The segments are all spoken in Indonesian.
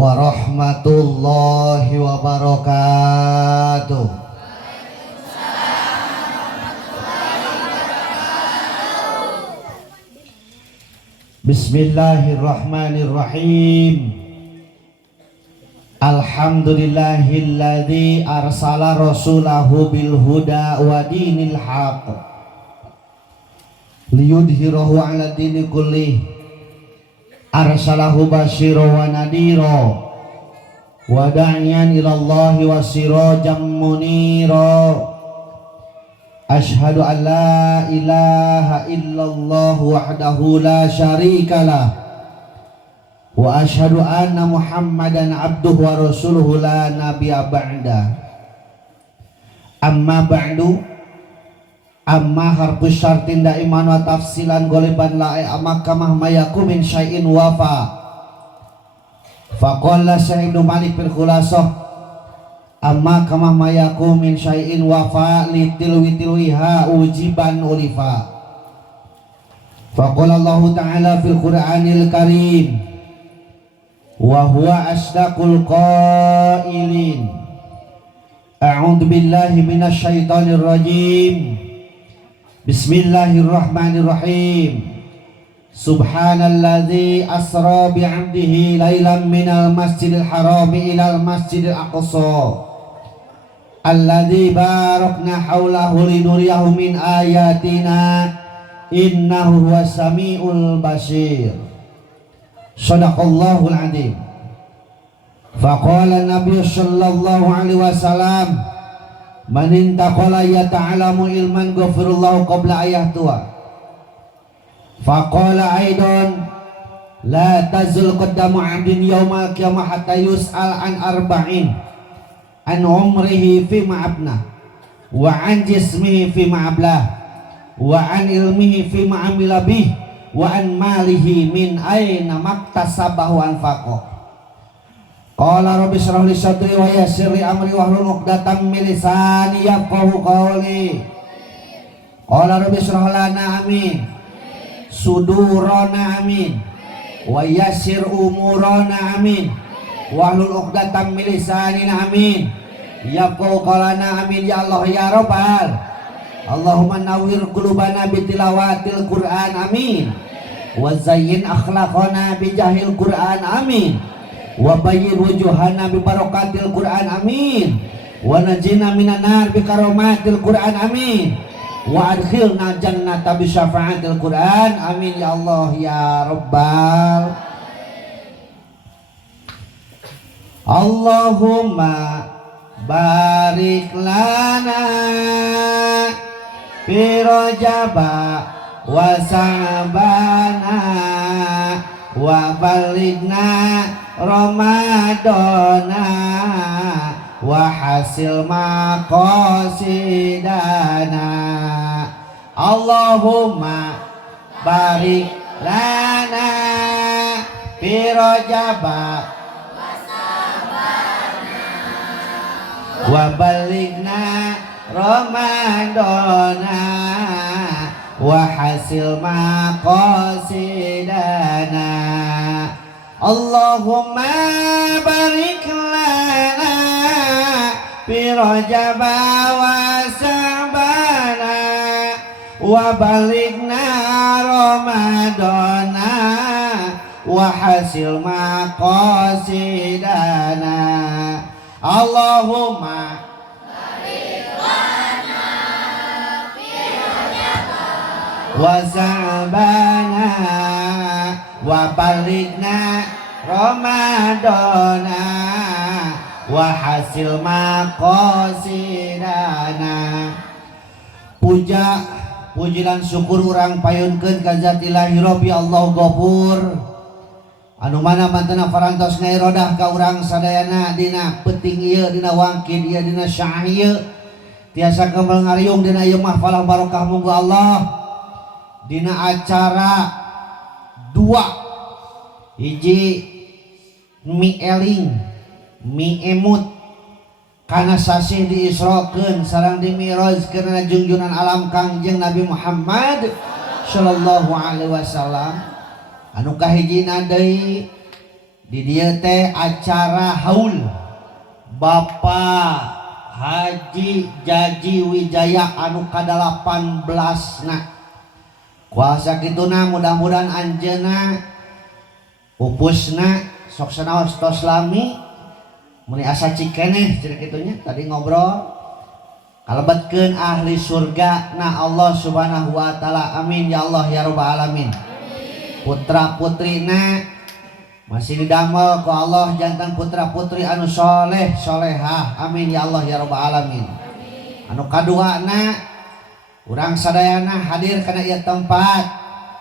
warahmatullahi wabarakatuh. Bismillahirrahmanirrahim. Alhamdulillahilladzi arsala rasulahu bil huda wa dinil haq liyudhhirahu 'ala dini kullih. Arsalahu basyira wa nadira wa da'iyan ilallahi wa sirajan munira. Ashhadu an la ilaha illallah wahdahu la syarikalah wa ashhadu anna muhammadan abduhu wa rasuluhu la nabiyya ba'da. Amma ba'du, amma harfu syartin da iman wa tafsilan goliban la'i amakamah mayaku min syai'in wafa. Faqala Syekh Ibnu Malik fil khulasah, amma kamah mayaku min syai'in wafa litilwiha ujiban ulifa. Faqala Allah ta'ala fil Qur'anil Karim, wa huwa asdaqul qailin. A'udzu billahi minasy syaithanir rajim. Bismillahirrahmanirrahim. Subhanalladzi asra bi'abdihi lailan minal masjidil harami ilal masjidil aqsa alladzi barakna haulahu linuriyahu min ayatina innahu huwas samiul basir. Shadaqallahul adzim. Faqala Nabi sallallahu alaihi wasallam, man intaqala yata'alamu ilman ghafirullahu qabla ayah tua. Faqala aidan, la tazul qaddamu 'abdin yaumal qiyamah hatta yus'al an arba'in, an umrihi fima abna, wa an jismihi fima ablah, wa an ilmihi fima amila bih, wa an malihi min aina maktasabahu anfaqah. Qala rabbi shrah li sadri wa yassir li amri wahlul 'uqdatam min lisani yafqahu qawli. Qala rabbi shrah lana amin sudurana amin wa yassir umurana amin wahlul 'uqdatam min lisani amin yafqahu qawlana amin ya Allah ya rabbal. Allahumma nawwir qulubana bitilawatil Qur'an amin wa zayyin akhlaqana bijahil Qur'an amin wa bayyin wujuhana bi barakatil Qur'an amin wa najina minan nar bi karomatil Qur'an amin wa adkhilna jannata bi syafaatil Qur'an amin ya Allah ya rabbal. Allahumma barik lana fi rajaba wa sa'bana wa balighna ramadana wa hasil maqasidana. Allahumma barik lana fi rajaba wa balighna ramadana wa hasil maqasidana. Allahumma barik lana fi rajaba wa sa'bana wa balighna ramadana wa hasil maqasidana. Allahumma barik lana fi rajaba wa sa'bana wa balighna ramadana wa hasil maqasidana. Puji lan syukur urang payunkeun ka Zat Ilahi Rabbi Allah Ghafur anu mana mantena parantos ngairodah ka urang sadayana dina peuting ieu, dina wangkid ieu, dina syah ieu, tiasa kembal ngariung dina ieu mahfalah barokah munggu Allah dina acara dua hiji mi eling mi emut kana sasih diisrokeun sareng dimirajkeun junjunan alam Kangjeng Nabi Muhammad sallallahu alaihi wasallam. Anu kahijina deui di dieu teh acara haul Bapak Haji Jaji Wijaya anu ka-18 na kuasa kituna mudah-mudahan anjeunna pupusna sok sanaos tos lami muni asa cikeneh ceuk kitunya tadi ngobrol kalebetkeun ahli surga na Allah subhanahu wa ta'ala amin ya Allah ya rabbal alamin. Putra putrina masih didamel ku Allah jantan putra putri anu soleh solehah amin ya Allah ya rabbal alamin. Anu kaduana urang sadayana hadir kana ieu tempat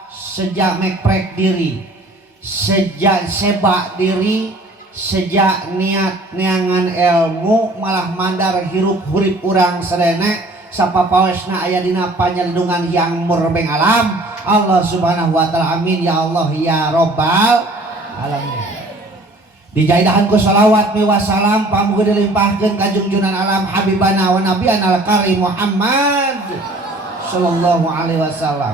sejak mekrek diri sejak sebak diri sejak niat neangan ilmu malah mandar hirup hurip urang sadayana sapapaosna aya dina panyelindungan yang murbeng alam Allah subhanahu wa ta'ala amin ya Allah ya rabbal alamin. Dijaidahan ku salawat mi wasalam pamuga dilimpahkeun ka junjunan alam habibana wa nabiyana al-karim Muhammad sallallahu alaihi wasallam.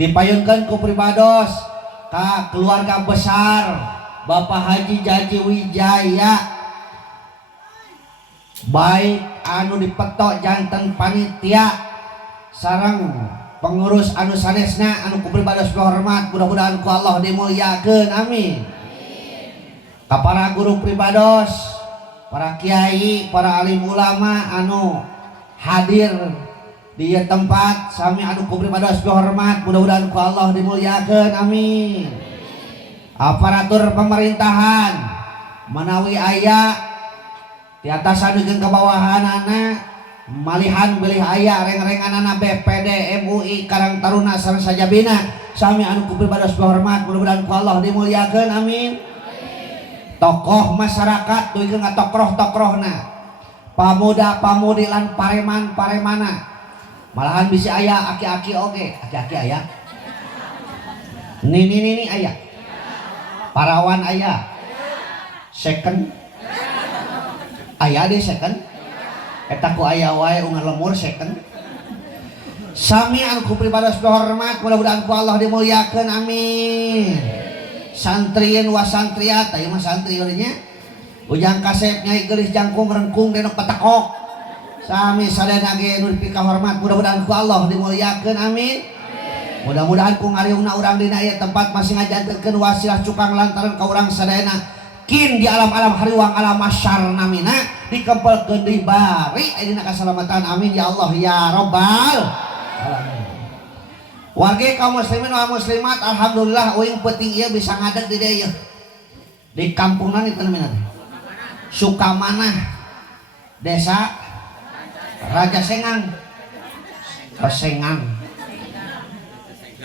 Dipayunkeun ku pribados ka keluarga besar Bapak Haji Jaji Wijaya baik anu dipetok janten panitia sareng pengurus anu sanesna anu kupribados hormat mudah-mudahan ku Allah dimuliakeun amin. Ka para guru pribados, para kiai, para alim ulama anu hadir di tempat sami anu kupribados hormat mudah-mudahan ku Allah dimuliakeun amin. Aparatur pemerintahan manawi aya di atasan jeung ke bawahanana malihan bilih aya reng-renganana BPD MUI Karang Taruna sareng sajabina sami anu kupribados hormat mudah-mudahan ku Allah dimuliakeun amin. Tokoh masyarakat duikeun ngatokroh-tokrohna pamuda-pamudi lan pareman-paremana malahan bisa aya aki-aki oge aki-aki aya nini aya parawan aya second aya deh second eta ku aya wae ungar lemur second sami anu kupribados hormat mudah-mudahan ku Allah dimuliakeun amin. Santrien wasantriat aya mah santri nya ujang kasep nyai geulis jangkung rengkung denok patakok sami sadayana ge nu dipika hormat mudah-mudahan ku Allah dimuliakeun amin. Mudah-mudahan ku ngariungna urang dina ieu tempat masih ngajantenkeun wasilah cukang lantaran ka urang sadayana kin di alam-alam hariwang alam masyar namina dikempelkeun deui bari aya dina kasalamatan amin ya Allah ya rabbal alamin. Warga kaum muslimin wa muslimat alhamdulillah uing penting ieu bisa ngadeg di dieu di kampungan itu namina Sukamana desa Raja Sengang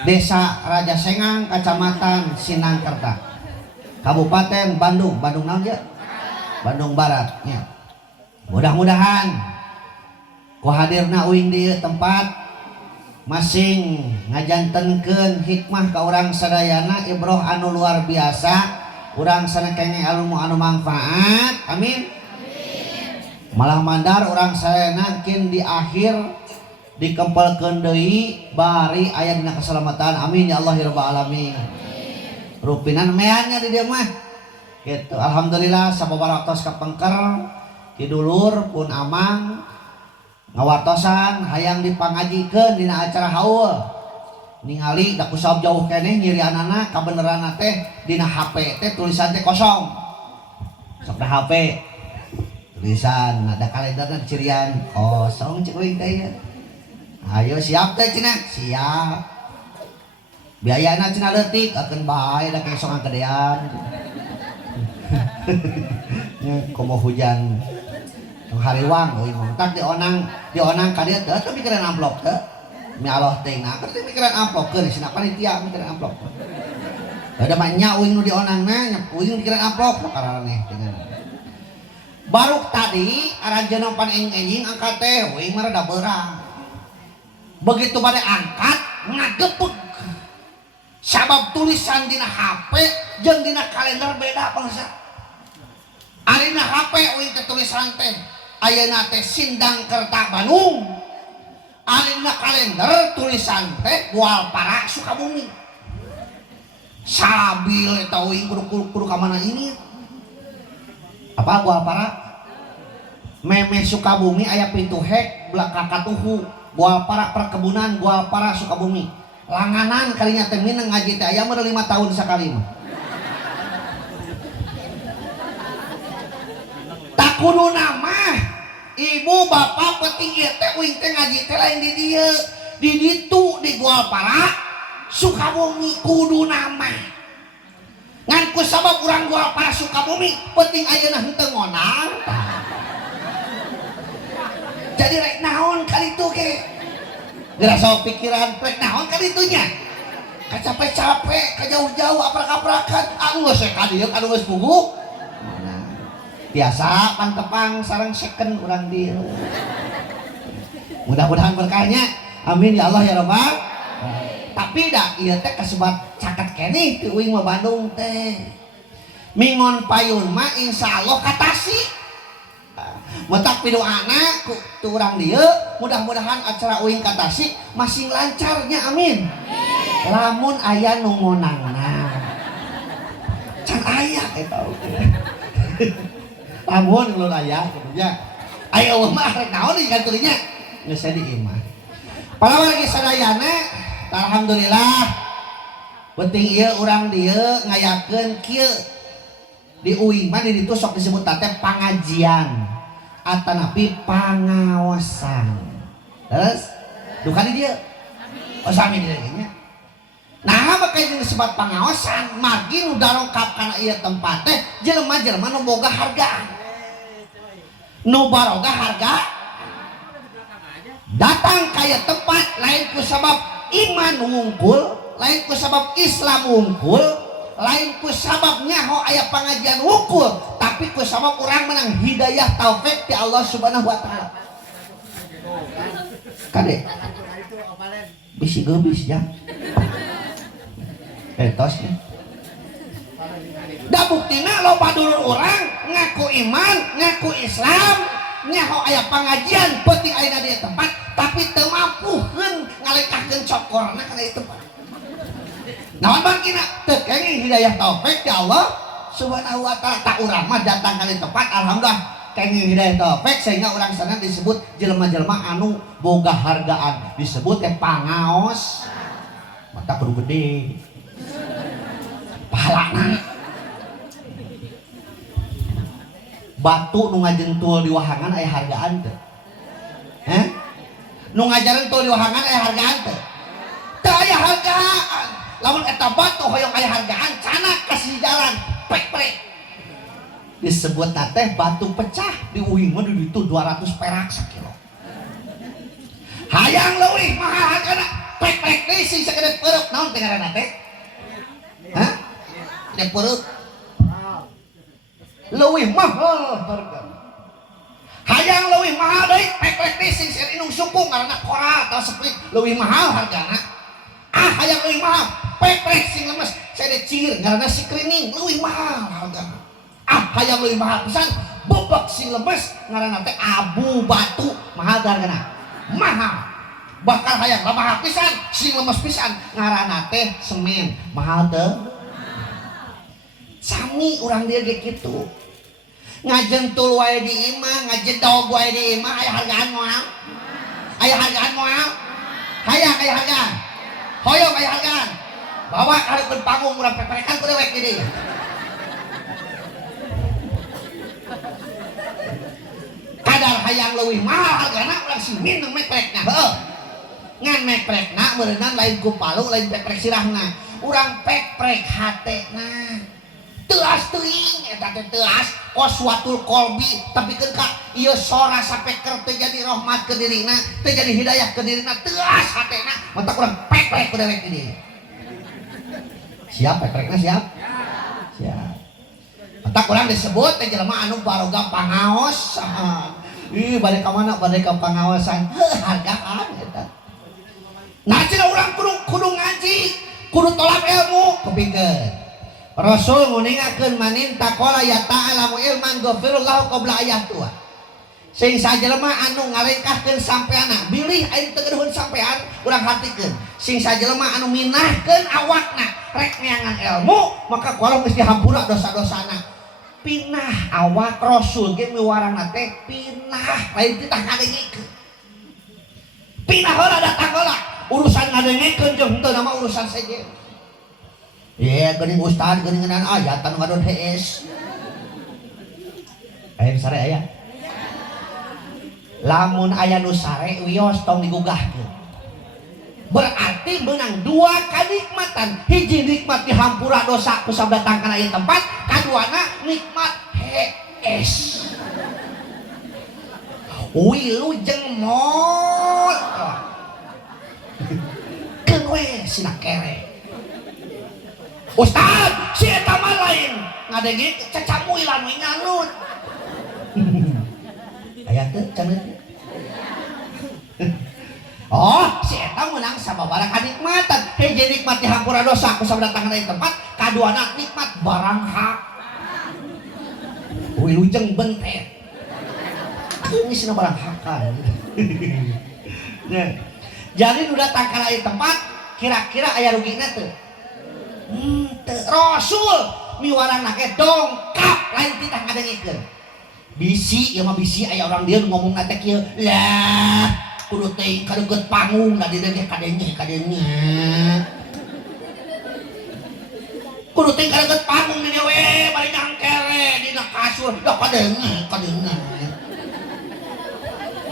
desa Raja Sengang kecamatan Sinangkerta Kabupaten Bandung naon ya Bandung Barat ya. Mudah-mudahan ku hadirna uing di tempat masing ngajantenkeun hikmah ka urang sadayana ibroh anu luar biasa urang sana kenging ilmu anu manfaat amin. Malah mandar urang sadayana kin di akhir dikempelkeun deui bari aya dina keselamatan amin ya Allah ya rabbal alamin. Rupinan meannya di dieu mah gitu alhamdulillah sababaroktos kapengker kidulur pun amang ngawartosan hayang dipangajikeun dina acara haul ningali da kusab jauh keneh nyirianana kabeneranna teh dina HP teh tulisan teh kosong sok da HP tulisan ada kalenderna cirian kosong cek euy teh ayo siap teh cenah siap biayana cenah leutik akeun bae da kesongan gedean nya komo hujan hariwang euy tak dionang ka dieu teh teu mikiran amplop teh mi Allah teh na teu mikiran amplop keun sina panitia mikiran amplop ada mah nya uing nu dionangna nya uing mikiran amplop perkara aneh dengan baru tadi aranjeun pan enjing angkat teh uing mah rada beurang begitu bade angkat ngagepeg sabab tulisan dina HP jeung dina kalender beda bangsa ari na HP uing teh tulisan teh ayeuna teh Sindangkerta Bandung alina kalender tulisan teh Gualpara Sukabumi sabil eta uing kudu ka mana ini apa gua para meme Sukabumi aya pintu hek belakang katuhu gua para perkebunan gua para Sukabumi langanan kalinya teh mineng ngaji teh aya mah 5 tahun sakali mah tak kudu nama ibu bapak penting ieu teh uing teh ngaji teh lain di dieu di ditu di gua para Sukabumi kudu nama ngan ku sabab urang gua para Sukabumi penting ayeuna henteu ngonang jadi rek naon kali itu ke gerasa pikiran rek naon kali itunya capek-capek kajauh-jauh aprak-aprakan anu geus ka dieu anu geus puguh biasa pantepang sareng second urang dieu mudah-mudahan berkahnya amin ya Allah ya Rabbal tapi dah ieu teh kasebat caket keneh ti uing mah Bandung teh mingon payun mah insyaallah ka Tasik metak pidoana ku tu urang dieu mudah-mudahan acara uing ka Tasik masih lancarnya amin lamun aya nu ngonangna can aya eta oge lamun ulun aya kitu aya mah rek naon di kantornya geus di imah para wargi sadayana alhamdulillah penting ieu urang dieu ngayakeun kieu di uing mah di ditu sok disebut teh pangajian atanapi pangaosan terus duka di dieu oh sami di dieu nya nah makanya disebut pangaosan margi nu darongkap kana ieu tempat teh jelema-jelema nu boga hargaan nu baroga harga datang kaya tempat lain ku sabab iman wungkul lain ku sabab Islam wungkul lain ku sabab nyaho aya pangajian wungkul tapi ku sabab urang menang hidayah taufik ti Allah subhanahu wa ta'ala kade bisi geubis jang etos nih da buktina loba dulur urang ngaku iman ngaku Islam nyaho aya pangajian penting aya di tempat tapi teu mampuheun ngalekahkeun cokorna kana ieu tempat naon bangkina teu kenging hidayah taufik ti Allah subhanahu wa ta'ala tak urang mah datang ka tempat alhamdulillah kenging hidayah taufik sehingga urang sana disebut jelema-jelema anu boga hargaan disebut teh pangaos mata kudu gede pahalana batu nu ngajentul di wahangan aya hargaan teu nu ngajentul di wahangan aya hargaan teu teu aya hargaan lamun eta batu hoyong aya hargaan canak kasih jalan prek-prek disebut teh batu pecah di uing mah di ditu 200 perak sakilo hayang leuwih mahal hargana prek-prek deui sing sakedet peureup naon teh ngaranna teh teh peureup leuwih mahal harga hayang leuwih mahal deui prek-prek deui sing inung suku ngaranna koral atau seplik leuwih mahal hargana hayang leuwih mahal prek-prek sing lemes sede cir ngaranna sikrining leuwih mahal hargana hayang leuwih mahal pisan bebek sing lemes ngaranna teh abu batu mahal hargana mahal bakal hayang mahal pisan sing lemes pisan ngaranna teh semen mahal teu sami urang dia ge kitu ngajentul wae di imah ngajedog wae di imah aya hargaan moal aya hargaan moal hayang aya hargaan hoyong aya hargaan bawa hareupeun panggung urang peperekan ku dewek di dieu kadar hayang leuwih mahal hargana urang simin nang meprekna heuh ngan meprekna meureunnan lain ku palu lain peprek sirahna urang peprek hatena teas teuing eta teh teas qoswatul qalbi tapi keun ka ieu sora sapeker teu jadi rahmat ke dirina teu jadi hidayah ke dirina teas hatena mata urang peprek ku dewek di siap peprekna siap siap mata urang disebut teh jelema anu baroga pangaos ih bade ka mana bade ka pangaosan hargaan eta nah cenah urang kudu ngaji kudu tolak ilmu kepikeun Rasul nguningakeun manin taqala ya ta'alamu ilman ghafirullahu qabla ayatua sing sajelema anu ngalengkahkeun sampeana bilih aing teu geudeun sampean urang hartikeun sing sajelema anu minahkeun awakna rek neangan ilmu maka kualam geus dihampura dosa-dosana pinah awak rasul ge miwarangna teh pinah lain titah ngadengikeun pinah heula datang heula urusan ngadengikeun jeung henteu nama urusan seje ye geuning ustad geuningan ayatan ngadon hees aya sare aya lamun aya nu sare wios tong digugahkeun berarti menang dua kanikmatan hiji nikmat dihampura dosa ku sabdatang kana ieu tempat kaduana nikmat hees wilujeng mot keun we sina kere ustad si eta mah lain ngadenge cacamuilan we nganut aya teu cenah oh si eta meunang sababaraha kanikmatan hiji nikmat dihampura dosa ku sabdatang kana tempat kaduana nikmat barang hak wilujeng bentet ini sina barang hakan jadi nu datang kana ieu tempat kira-kira aya rugina teu rasul miwarangna ke dongkap lain titah ngadengikeun bisi ya mah bisi aya orang dia ngomong teh kieu lah kudu teh kadeukeut panggung da dieu teh kadenge kudu teh kadeukeut panggung di dieu we bari nyangkere dina kasur da kadenge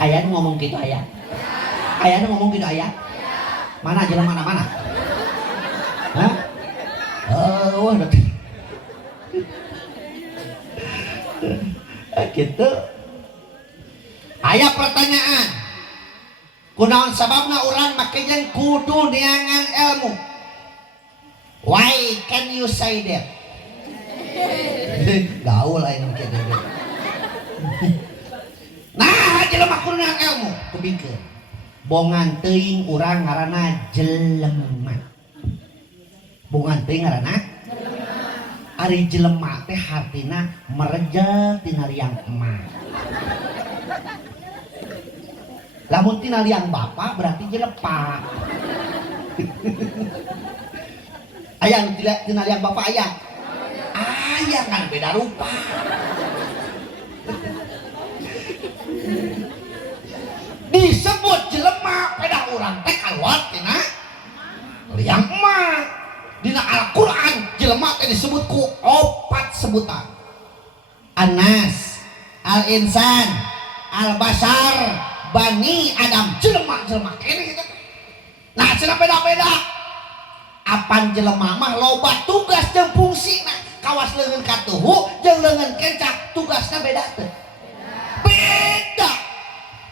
aya nu ngomong kitu aya nu ngomong kitu aya mana jelema mana hah wah gitu aya pertanyaan kunaon sababna urang make jeung kudu neangan ilmu why can you say that gaul aya kitu nah jelema kudu neangan ilmu kupikeun bongan teuing urang ngaranna jelema bongan teuing ngaranna ari jelema teh hartina merejek tina liang emak lamun tina liang bapa berarti jelepa aya nu tina liang bapa aya kan beda rupa disebut jelema pedah urang teh kaluar tina liang emak dina Al-Quran jelema teh disebut ku 4 sebutan Anas, Al-Insan, Al-Basar, Bani Adam jelema kene gitu. Nah cenah beda-beda apan jelema mah loba tugas jeung fungsina kawas leungeun katuhu jeung leungeun kencak tugasna beda teu beda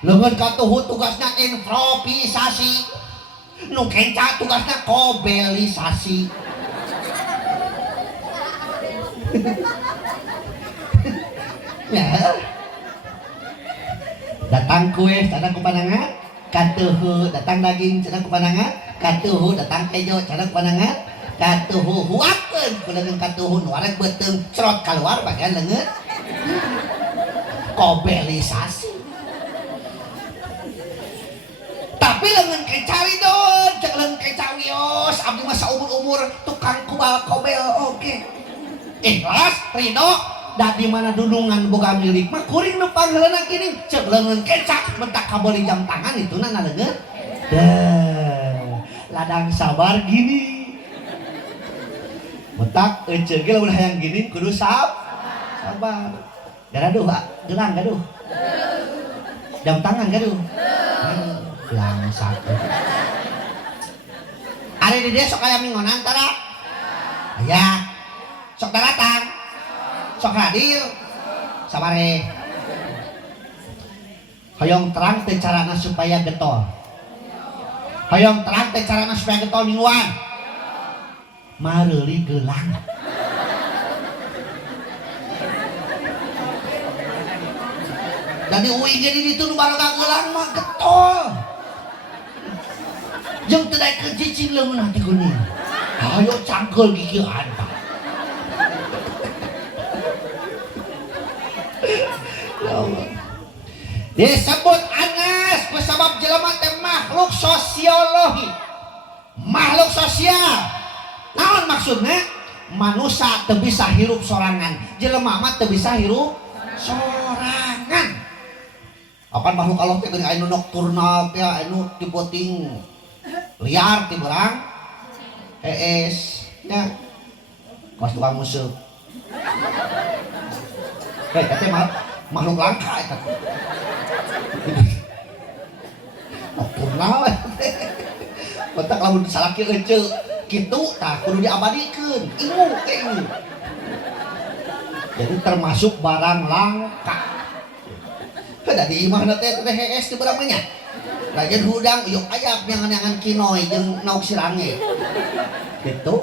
leungeun katuhu tugasna improvisasi nu kencak tugasna kobelisasi ya datang kue cenah ku panangan katuhu datang daging cenah ku panangan katuhu datang kejo cenah ku panangan katuhu huakeun ku leungeun katuhu nu arek beuteung cerot kaluar bagian leungeun kobelisasi tapi leungeun kecawi don cek leungeun kecawios abdi mah saumur-umur tukang kubal kobel oke ikhlas ridho da di mana dudungan boga milik mah kuring nu pangheulana kini cek leungeun kecak mentak kabeli jam tangan ituna na leungeun ladang sabar gini mentak eceuk ge lamun hayang gini kudu sabar gaduh gelang gaduh jam tangan gaduh lang satu ari di dia sok aya mingonan tara aya sok datang sok hadir sabare hoyong terang teh carana supaya getol hoyong terang teh carana supaya getol mingguan mareuli gelang jadi uing jadi ditu nu baroga gelang mah getol jeung teu daekeun cicing leungeun hati kuning ayo cangkeul gigi anta ya Allah disebut Anas kusabab jelema teh makhluk sosiologi, makhluk sosial. Naon maksudnya? Manusia teu bisa hirup sorangan, jelema mah teu bisa hirup sorangan. Apa makhluk Allah teh geuning anu nokturnal teh anu tipoting liar ti berang nya kos tukang museup. Eta makhluk langka eta. Nokturnal bentak lamun salaki ece kitu tah kudu diabadikeun ingu ke ingu. Jadi termasuk barang langka. Kada di imahna teh hees teh barang banyak. Lajen hudang yuk aya nyangan-nyangan kinoy jeung nauk sirange. Kitu.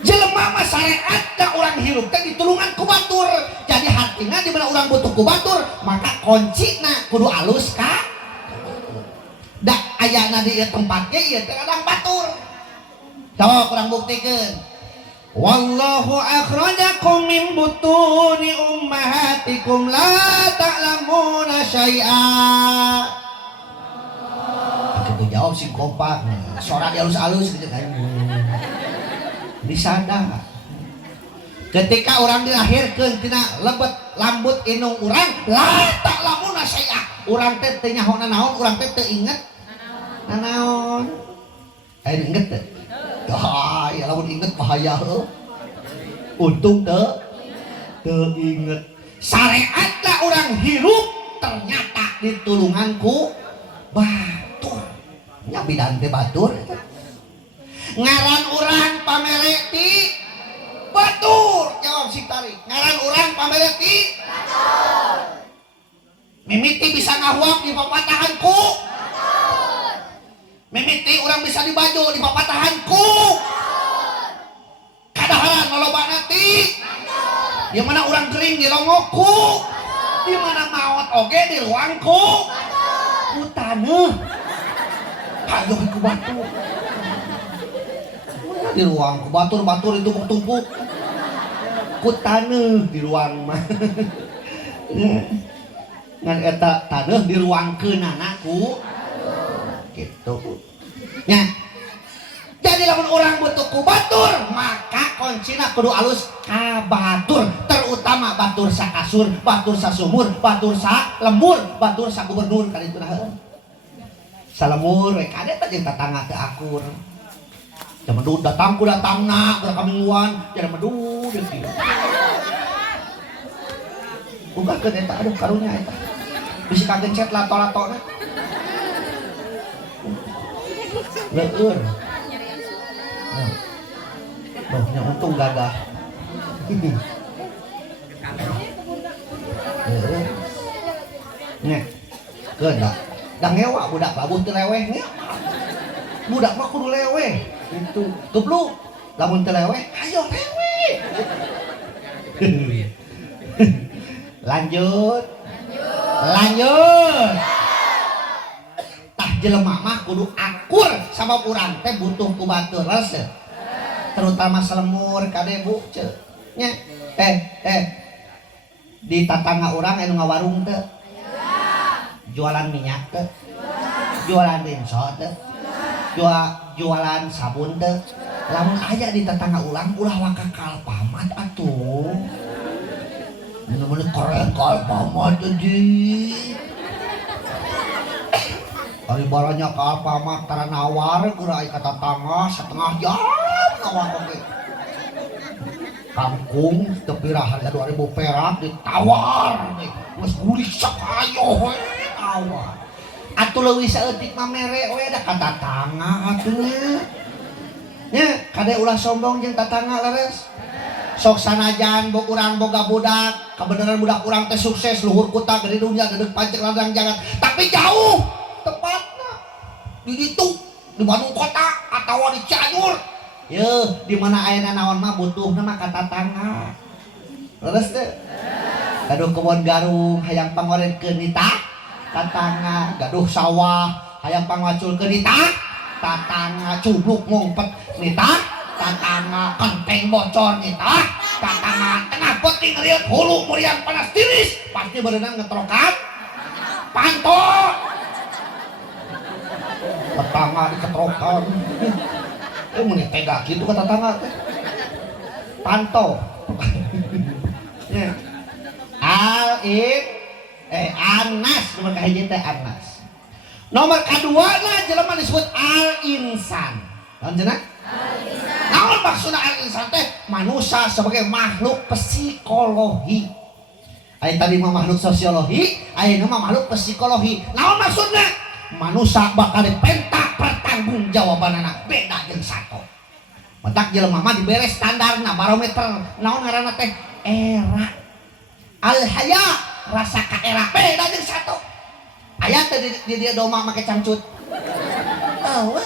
Jelema mah syariat ka urang hirup teh ditulungan ku batur. Jadi hatina di mana urang butuh ku batur, maka kuncina kudu alus ka. Da ayana di tempat ge ieu teh kadang batur. Coba kurang buktikeun. Wallahu akhrajakum min butuni ummahatikum la ta'lamuna syai'a. Kitu jawab si kompak. Suara di alus-alus gitu kan. Disada. Ketika orang dilahirkeun tina lebet lambut inung urang la ta'lamuna syai'a. Urang teh teu nyaho naon, urang teh teu inget nanaon. Aya inget teh. Dah, ya lamun inget bahaya heuh. Untung teu inget. Syariat lah orang hirup ternyata ditulunganku batur. Nya bidan teh batur. Ngaran urang pamere ti batur. Jawab si tarik. Ngaran urang pamere ti batur. Mimiti bisa ngahuap di papatahanku. Mimiti orang bisa dibaju di papatahanku. Kadaharan ngaloba nanti. Di mana orang kering di longokku. Di mana maot oge di ruangku. Ku taneuh. Hayo ku batur. Di ruangku batur itu tumpuk. Ku taneuh di ruang mah. Ngan eta taneuh di ruangkeun anakku. Gitu nya. Jadi lamun orang butuh ku batur maka kuncina kudu alus ka batur, terutama batur sa kasur, batur sa sumur, batur sa lembur, batur sa gubernur kali itu nah. Salemur we kade teh jeung tatangga teu akur. Jaman dulu datang ku datangna udah kamingguan jadi medu deui kieu. Bukakeun eta aduh karunya eta. Bisi kagencet lato-latona. Leur. Noh, nya untung gagah. Nya. Keun da. Da ngewa budak bagus teu leweh nya. Budak mah kudu leweh. Itu. Gebluk. Lamun teu leweh, ayo leweh. Lanjut. Tah jelema mah kudu akur sama urang teh butuh ku batur resep. Terutama selemur kade bu ce. Nya. Di tatangga urang anu ngawarung teh. Jualan minyak teh. Jualan rinso teh. Jualan sabun teh. Lamun aya di tatangga urang ulah waka kalpamat atuh. Bener-bener keren kalpamat jadi. Ari baranya ka Alfamart tara nawar geura aya kata tangga setengah jam nawar oge. Kangkung teu pirah harga 2000 perak ditawar geus gulik sakayo we nawar. Atuh leuwih saeutik mah mere we da ka tatangga atuh nya. Kade ulah sombong jeung tatangga leres. Sok sanajan bo urang boga budak, kabeneran budak urang teh sukses luhur kota gede dunia dedeg pancek ladang jagat, tapi jauh tepatna di ditu di Bandung kota atawa di Cianjur. Yeuh, di mana ayeuna naon mah butuhna mah ka tatangga. Leres teh. Gaduh kebon garung hayang pangorenkeun nita tatangga, gaduh sawah hayang pangaculkeun nita tatangga, cubluk ngompet nita tatangga, kenteng bocor nita tatangga, tengah penting ngeliat hulu muriang panas tiris pasti berenang ngetrokan panto tetangga diketrokan meni tega gitu ke tetangga panto ya. Anas nomor kahiji teh Anas. Nomor kedua na jelema disebut al-insan. Naon cenah? Al-insan. Naon maksudna al-insan teh? Manusia sebagai makhluk psikologi. Aya tadi mah makhluk sosiologi, aya mah makhluk psikologi. Naon maksudna? Manusia bakal dipentak pertanggungjawabanana beda jeung sato. Mentak jelema mah dibere standarna barometer naon ngaranna teh? Era. Al-haya rasa kaera beda jeung sato. Aya teh di dia doma make cangcut. Eueuh.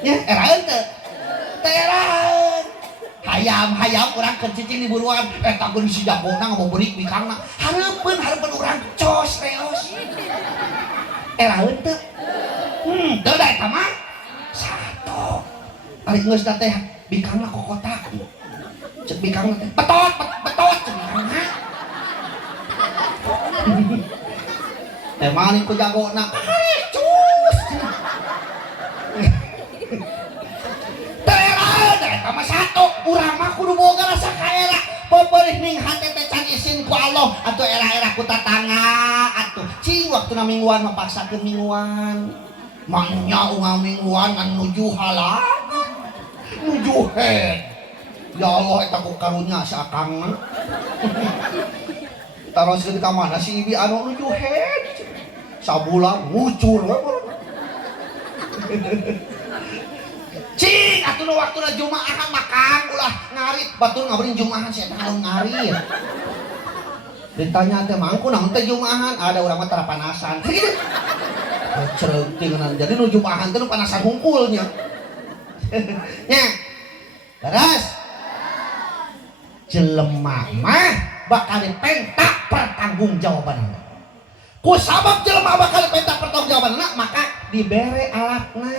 Ya, eraeun teh. Teh eraeun. Hayam urang keur cicing di buruan eta geun si jagona ngabeurik bikangna. Hareupeun urang cos reos. Eraeun teh. Teu da eta mah. Sato. Ari geus da teh bikangna kokotak. Cek bikangna teh betot cek bikangna. Teh maning ku jagona. Cus. Sama satu urang mah kudu boga rasa kaera peperih ning hate teh can isin ku Allah atuh era-era ku tatangga atuh cing waktuna mingguan mapaksakeun mingguan mangnya ungang mingguan kan nuju halal nuju head ya Allah eta ku karunya si akang mah taroskeun ka mana si ibi anu nuju head sabulan ngucur cing atuh nu waktuna Jumaahan makan ulah ngarit batur ngabeuring Jumaahan saya teh ngarit ditanya teh mangku naon teh Jumaahan ada urang mah tara panasan gitu cereuk tingenan jadi nu Jumaahan teh nu panasan hungkulnya nya terus jelema mah bakal dipentak pertanggungjawabanna ku sabab jelema bakal dipentak pertanggungjawabanna maka dibere alatna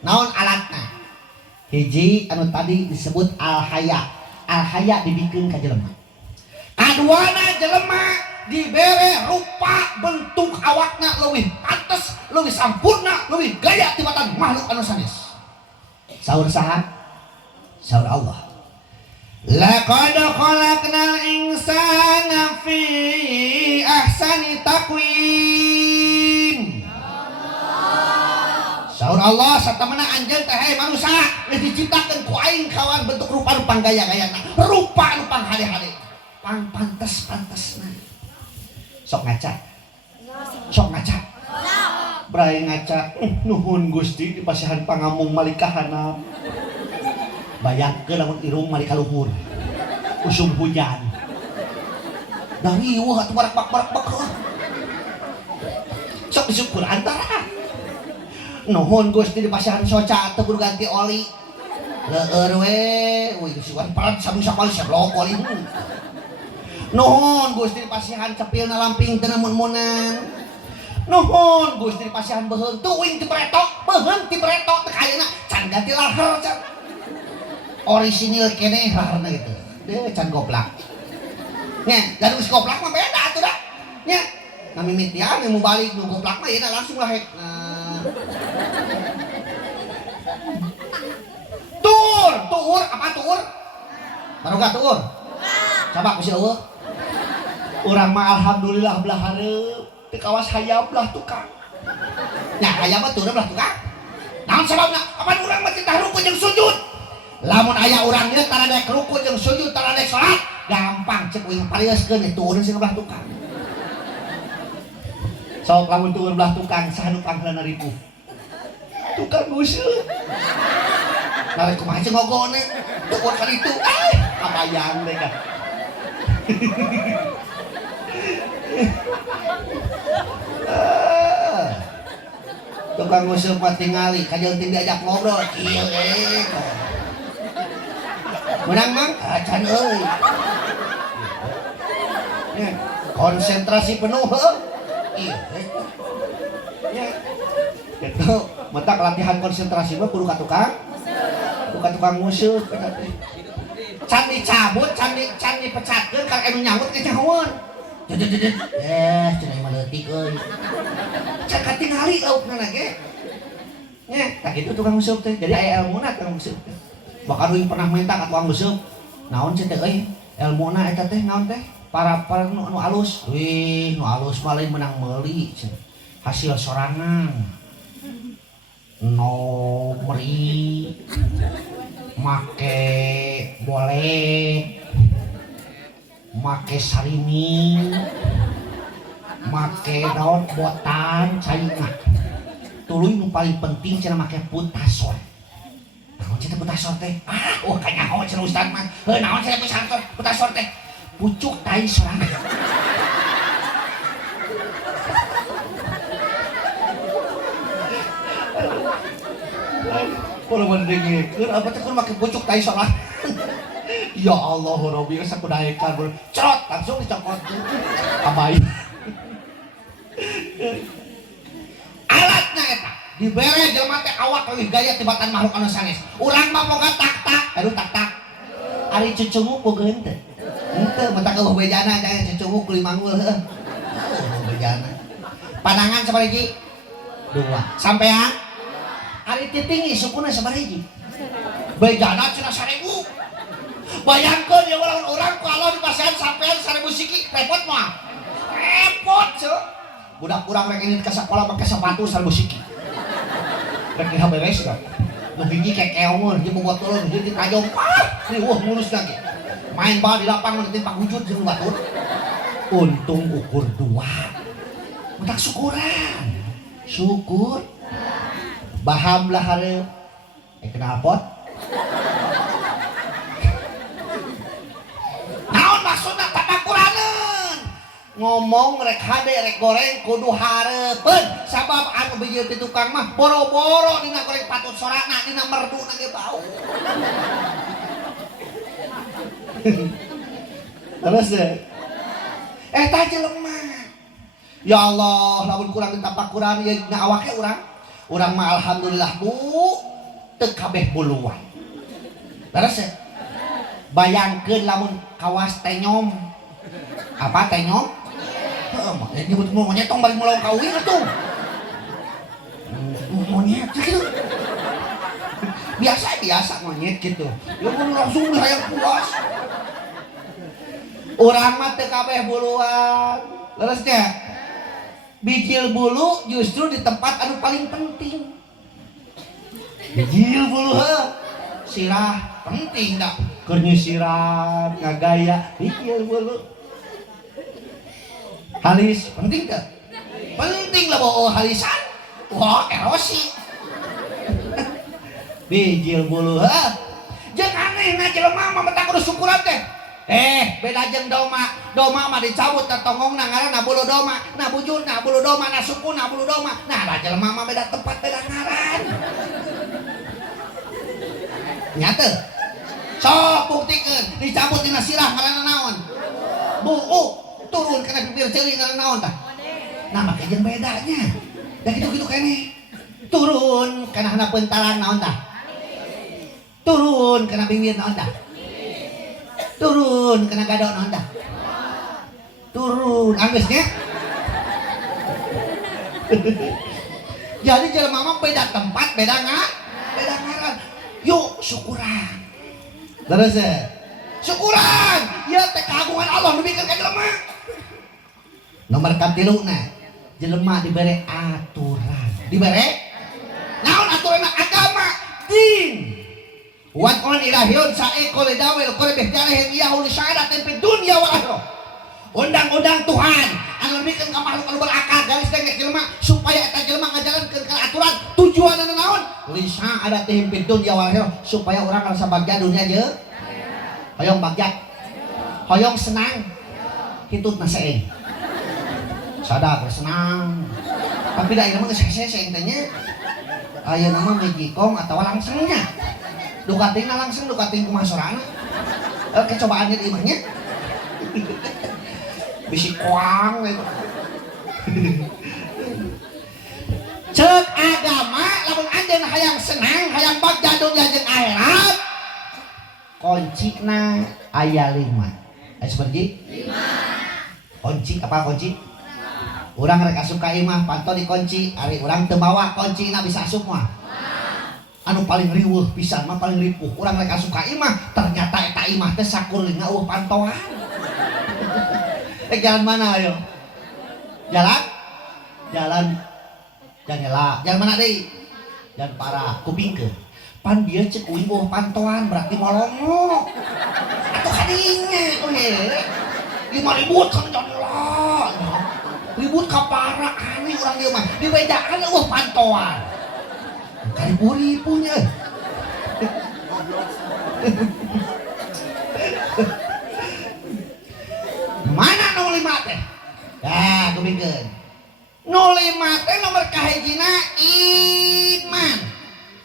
naon alatna hiji anu tadi disebut al-haya dibikeun ka jelema kaduana jelema dibere rupa bentuk awakna leuwih pantes leuwih sampurna leuwih gaya tibatan makhluk anu sanes saur saha saur Allah laqad khalaqnal insana fi ahsani taqwim saur Allah satamana anjeun teh hei manusia geus diciptakeun ku aing kawan bentuk rupa-rupa gaya-gayana rupa anu panghade-hade pang pantes-pantesna sok ngaca brai ngaca nuhun Gusti dipasihan pangamung malikahana bayangkeun lamun irung malika luhur usum hujan dari wah atuh barak-barak sok disyukur antara nuhun Gusti dipasihan soca teu kudu ganti oli leueur we wih sugan parat sabu sakali sablok oli nuhun Gusti dipasihan cepilna lamping teu mun-munan nuhun Gusti dipasihan beheung tuwing ti pretok beheung ti pretok teu kayana can ganti lahar can orisinil keneh laharna gitu deh can goblak nya dan geus goblak mah beda atuh da nya namimitian yang mau balik nu goblak mah ieu langsung lahek Tuur apa tuur? Maruga tuur? Coba ku si eueuh. Urang mah alhamdulillah belah hareup teu kawas hayam belah tukang. Nya hayam mah tuur belah tukang. Naon sababna? Apan urang mah teh ruku jeung sujud. Lamun aya urang ieu tara daek ruku jeung sujud tara daek salat, gampang ceuk uing parioskeun tuur sing belah tukang. Sok lamun tuur belah tukang saha nu pangheulana ripuh? Tukang guseuh. Nari kumaha jeung ngogone tuur ka ditu kabayang deh kan tukang guseuh mah tingali kajeung teu diajak ngobrol kieu menang mang acan euy konsentrasi penuh heuh ieu itu mentak latihan konsentrasi mah kudu ka tukang bukan tukang musuh can dicabut can dipecatkeun ka anu nyaut ke nyahoon cenah mah leutik euy can katingali laukna ge nya tak kitu tukang useup teh jadi aya elmuna tukang useup bakal yang pernah minta ke tukang useup naon sih teh euy elmuna eta teh naon teh para nu alus wih nu alus mah lain menang meuli hasil sorangan no meri make boleh make sarimi make daun botan caina tuluy nu paling penting cenah make putasor naon cenah putasor teh kanyaho cenah ustad mah naon cenah putasor teh pucuk tai sorangan kalau mendengkeun apa teh kun make pucuk tai sorangan ya Allah Rabbi saku daekan cerot langsung dicokot abai alatna eta dibere jelema teh awak leuwih gaya tibatan makhluk anu sanes urang mah boga tak-tak aduh tak-tak ari cucunguk bogeun teh henteu mata eueuh bejana jangan cucunguk kulit manggul heuh bejana pandangan sabariji 2 sampean ari titingi sukuna sabariji bejana cenah 1000 bayangkeun ya urang ku Allah dipasehan sampean 1000 siki repot moal repot ce budak urang rek ini ke sekolah make sepatu 1000 siki rek diha beres da nu hiji kekeong hiji bogot turun hiji tajong riweuh mulus lagi main bal di lapang ditimpa hujud jeung batur untung ukur 2 utak syukuran syukur baham lah hareup kenal pot naon maksudna tapakuraneun ngomong rek hade rek goreng kudu hareupeun sabab anu bijil ti tukang mah boro-boro dina goreng patut sorana dina merduna ge bau terus deh eta jelema ya Allah lamun kurang tapakuran ya dina awake urang mah alhamdulillah Bu teu kabeh buluan terus deh bayangkeun lamun kawas tenyom apa tenyom heuh mah nyebut monyet tong bari mulai kawin atuh monyet gitu biasa monyet gitu ya langsung hayang puas urang mah teu kabeh buluan leres teh bijil bulu justru di tempat anu paling penting bijil bulu sirah penting dah keur nyisiran ngagaya bijil bulu halis penting teh penting lah bawa halisan wah erosi bijil bulu jeung aneh na jelema mah mata kudu syukuran teh beda jeung doma mah dicabut tetongongna ngaranna bulu doma na bujurna bulu doma na sukuna bulu doma nah da jelema mah beda tempat beda ngaran nyata sok buktikeun dicabut dina sirah ngaranna naon buu turun kana bibir ceuring ngaranna naon tah nah make jeung bedanya da kitu-kitu keneh turun kana hanapeun talang naon tah turun kana bibir naon tah turun kena gadok naon tah turun anggeusnya jadi jelema mah beda tempat beda ngaran yuk syukuran terus syukuran ya teh kagungan Allah nu bikin ka jelema nomor katiluna jelema dibere aturan dibere naon aturan agama din Wan on ilahiyun sa'ikul dawil qul bihdalihim iyahu li syahadatin fid dunya wal akhirah. Undang-undang Tuhan anu bikin ka makhluk anu berakal garis dengek jelema supaya eta jelema ngajalankeun ka aturan tujuanna naon? Li syahadatin fid dunya wal akhirah supaya urang rasa bagja dunia je. Hoyong bagja. Hoyong senang. Hitutna seeng. Sadar senang. Tapi da ieu mah geus hese teh nya. Aya nama ngejikong atawa langsungnya. Dukatingna langsung dukating kumaha sorana kecobaannya di imahnya bisi kuang gitu cek agama lamun anjeun hayang senang hayang bagja dunya jeung akhirat Kuncina aya 5. Seperti 5. Kunci apa kunci? Urang rek asup ka imah panto dikunci, ari urang teu bawa kuncina bisa asup mah. Anu paling riweuh pisan mah paling ripuh urang rek asup ka imah ternyata eta imah teh sakulinga eueuh pantoan. Jalan mana ayo? Jalan Janela. Jalan mana deui? Jalan Para Kupingkeun. Pan dia cek uing eueuh pantoan berarti molongo. Atuh kadinya we. 5.000 kan Janela. Ribut ka Para aneh urang ieu mah. Di wedaan eueuh pantoan. Ribu-ribunya. Mana nu 5 teh? Ya, kupingkeun. Nu 5 teh nomor kahijina iman.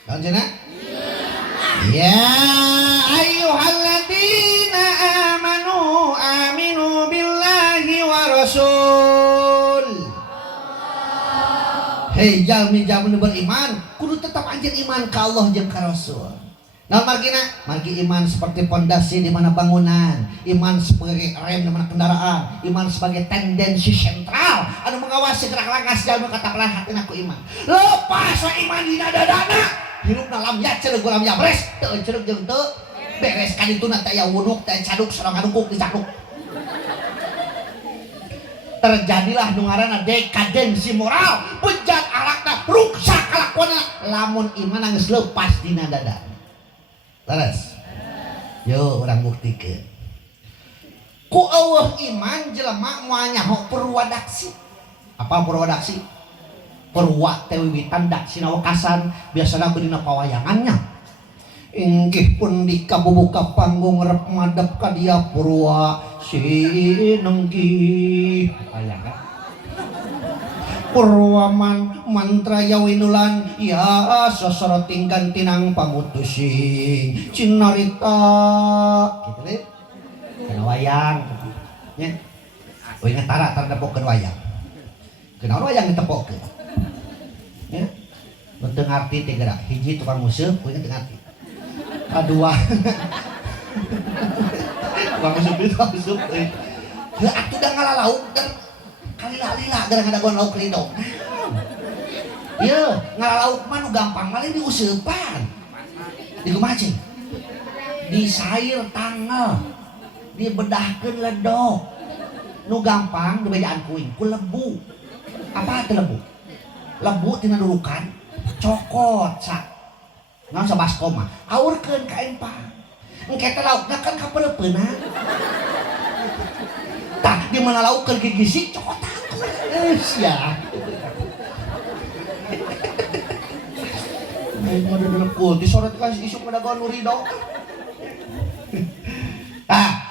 Naon cenah? Iman. Ya ayyuhalladzina amanu aminu billahi wa rasul. Hei jalmi-jalmi nu beriman, kudu tetap anjeun iman ka Allah jeung ka Rasul. Nah margina, margi iman seperti pondasi di mana bangunan, iman sebagai rem di mana kendaraan, iman sebagai tendensi sentral anu mengawasi gerak lakas jalma katakanlah hatina ku iman. Lepas we iman dina dadana, hirupna lam ya ceuleuh lam ya beres, teu ceuleuh jeung teu beres ka dituna teh aya wuduk teh caduk sareng ngadungkuk dicaduk. Terjadilah nu ngaranna dekadensi moral, bejat alakna, ruksak kalakuanna lamun iman geus lepas dina dadana. Laras, yo orang buktikeun. Ku eueuh iman jelema moal nyaho purwadaksi. Apa purwadaksi? Purwa teh wiwitan daksina wekasan biasana ku dina pawayangannya. Inggih pun dikabubuka panggung rep madep ka dia purwa sinenggi. Aya kan? Purwaman mantra yawinulan ya sosoroting gantinang pamutusing cinarita gitu deh kena wayang ya we ngetara terdepokeun wayang kenaon wayang ditepokeun ya nu teu ngarti teh geura hiji tukang museuh we teu ngarti kadua tukang museuh teh atuh da ngalalauk kalila-lila gara ngadagoan lauk ridho. Ieu ngalalauk mah nu gampang mah diuseupan. Di kumaha cing? Disair tangel. Dibedahkeun ledok. Nu gampang dibejaan kuing ku lebu. Apa teh lebu? Lebu tina durukan cokot sak. Naon sabaskom mah? Aurkeun ka empang. Engke teh laukna kan kapereupeuna. Tah di mana lauk ke gigi cokotan ya mau dibenekul disorot kan isu pada gaun ridho. Ah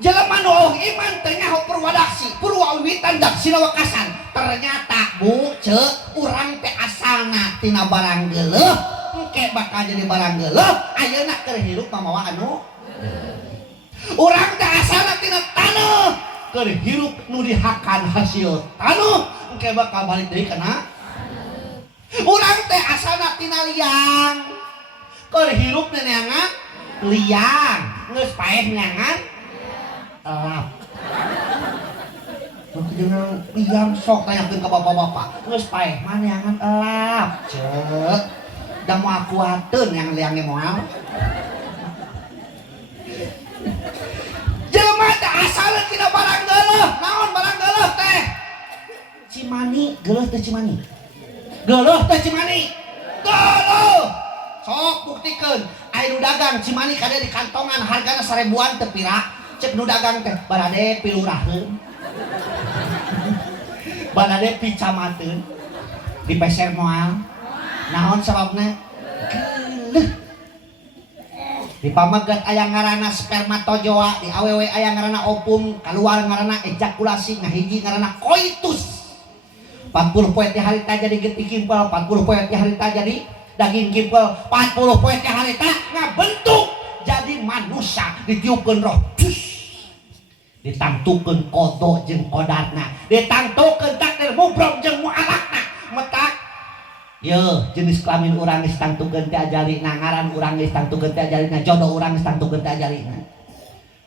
jelema nu iman teh nyaho purwadaksi purwa wiwitan daksina wekasan ternyata bu ceuk urang teh asalna tina barang geuleuh engke bakal jadi barang geuleuh ayeuna keur hirup pamawa anu urang teh asalna tina taneuh keur hirup nu dihakan hasil tanuh engke bakal balik deui kana urang teh asalna tina liang keur hirup neangan liang geus paeh neangan elap mun jeung liang sok tanyakeun ka bapak-bapak geus paeh mah neangan elap ceuk da moal kuateun yang liang ge moal jelema teh asalna tina barang geuleuh. Naon barang geuleuh teh? Cimani, geuleuh teh cimani. Geuleuh teh cimani. Geuleuh. Sok buktikeun. Aya nu dagang cimani kada di kantongan hargana 1000-an teu pira. Cek nu dagang teh barade piluraheun. Barade picamateun. Dipeser moal. Naon sababna? Geuleuh. Di pamagat aya ngaranna spermatozoa, di awewe aya ngaranna ovum, keluar ngaranna ejakulasi, ngahiji ngaranna koitus. 40 poe ti harita jadi getih kimpel, 40 poe ti harita jadi daging kimpel, 40 poe ti harita ngabentuk jadi manusia, ditiupkeun roh. Ditangtukeun kodo jeung kodratna, ditangtukeun takdir mubrok jeung mualakna. Metak Yo jenis kelamin urang geus tangtukeun teh ajalina, ngaran urang geus tangtukeun teh ajalina, jodoh urang geus tangtukeun teh ajalina.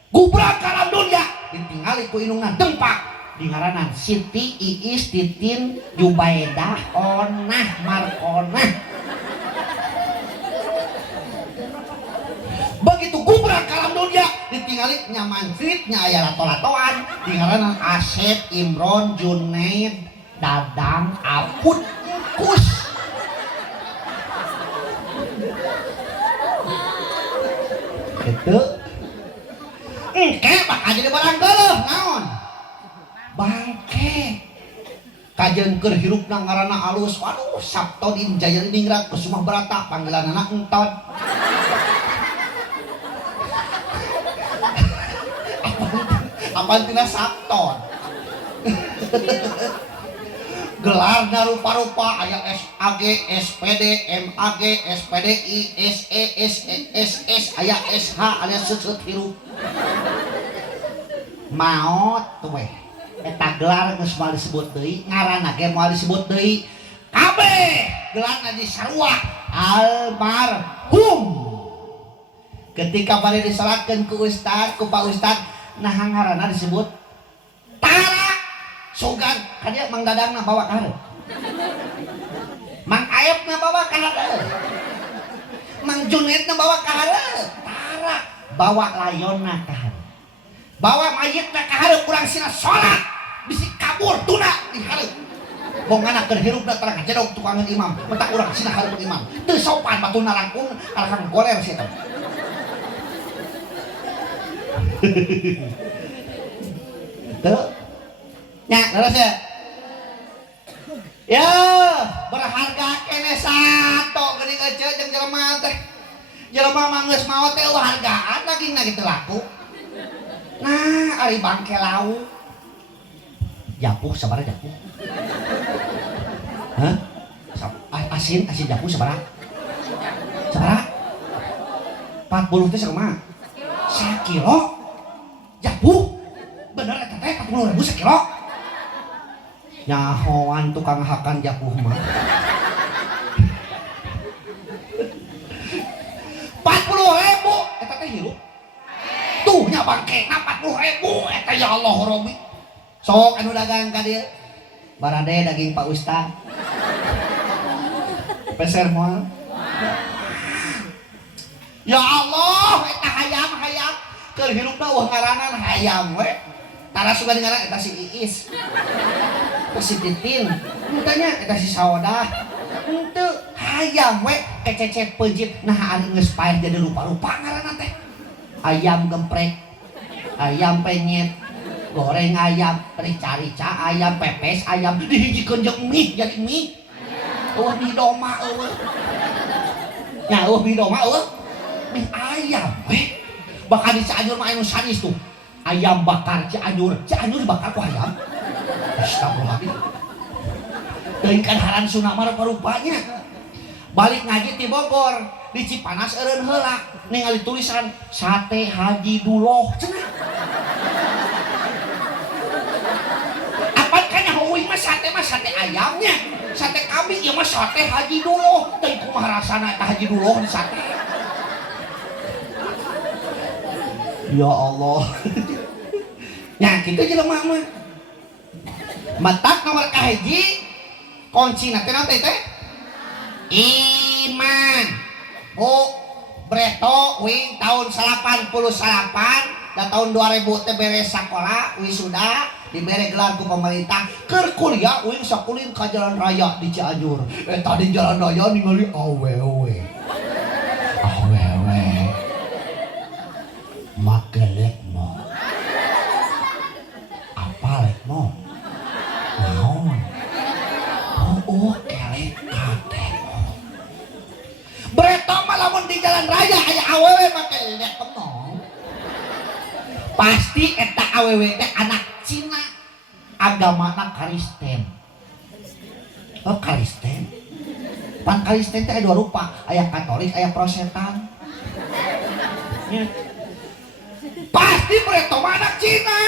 Gubrak ka dunya ditinggali ku indungna dempak dingaranan Siti Iis Titin Jubaidah Onah Markonah. Begitu gubrak ka dunya ditinggali nyaman fitnya aya lato-latoan dingaranan Asep Imron Junaid Dadang Aput Kus. Itu engke bakal jadi barang geuleuh naon bangke kajeun keur hirupna ngaranna alus. Waduh Sabto Dinjaya Ningrat Kusuma Brata panggilanna Entod. Apaan tina Sabton gelarna rupa-rupa aya SAG, SPD, MAG, SPDI, SE, SS, aya SH alias seut hirup. Maot tuh weh. Eta gelar geus moal disebut deui, ngaranna ge moal disebut deui. Kabeh gelarna disarua almarhum. Ketika bari disalatkeun ku ustad, ku Pak Ustad, nah ngaranna disebut Tara. Sogan kadia Mang Dadangna bawa ka hareup. Mang Aepna bawa ka hareup. Mang Junaidna bawa ka hareup. Tara bawa layonna ka hareup. Bawa mayitna ka hareup urang sina salat bisi kabur tuna di hareup. Bongana keur hirupna terang jedog tukangan imam, mentak urang sina hareup imam. Teu sopan batuna langkung kalakan goler sia teh. Teu nya leres ya. Ya, berharga kene sato geuning ece jeung jelema teh. Jelema mah geus maot teh hargaan lagi na kitu laku. Nah, ari bangke lauk. Japuh sabaraha japuh? Hah? Asin japuh sabaraha? Sabaraha? 40 teh sakumaha? 1 kilo. Japuh? Bener eta teh 40.000 sekilo. Nyahoan tukang hakan japuh mah. 40.000 eta teh hirup. Tuh nya bangke 40.000 eta ya Allah Robi. Sok anu dagang ka dieu. Barade daging Pak Ustad. Peser moal. Ya Allah eta hayam keur hirupna wah ngaranan hayam we. Tara suka ngaran eta si Iis. Eta si Titin. Mutanya eta si Sawadah. Henteu hayam we kececet peujit nah ari geus paeh jadi rupa-rupa ngaranna teh. Ayam gemprek, ayam penyet, goreng ayam, rica-rica ayam, pepes ayam, dihijikeun jeung mie jadi mie. Eueuh mie doma eueuh. Nya eueuh mie doma eueuh. Mie ayam we. Bakal di Cianjur mah anu sadis tuh. Ayam bakar Cianjur dibakar ku ayam. Astagfirullahaladzim. Deui kadharan sunama rupa-rupanya. Balik ngaji ti Bogor, di Cipanas eureun heula ningali tulisan Sate Haji Duloh cenah. Apan kana heuing mah sate ayamnya, sate kambing ieu mah Sate Haji Duloh. Teuing kumaha rasana eta Haji Duloh di sate. Ya Allah. Nya kitu jelema mah. Matak nomor kahiji kuncina teh naon teh? Iman. Breto wing tahun 88 dan tahun 2000 teh beres sakola wisuda dibere gelar ku pemerintah keur kuliah wing sakuliah ka jalan raya di Cianjur. Eta di jalan raya ningali awewe. Makelek mo. Apa lek mo? Naon? Oh, kelek kate mo. Breto mah lamun di jalan raya aya awewe makelek mo. Pasti eta awewe teh anak Cina. Agamana Kristen. Oh, Kristen. Pan Kristen teh dua rupa, aya Katolik, aya Protestan. Pasti Breto anak Cina.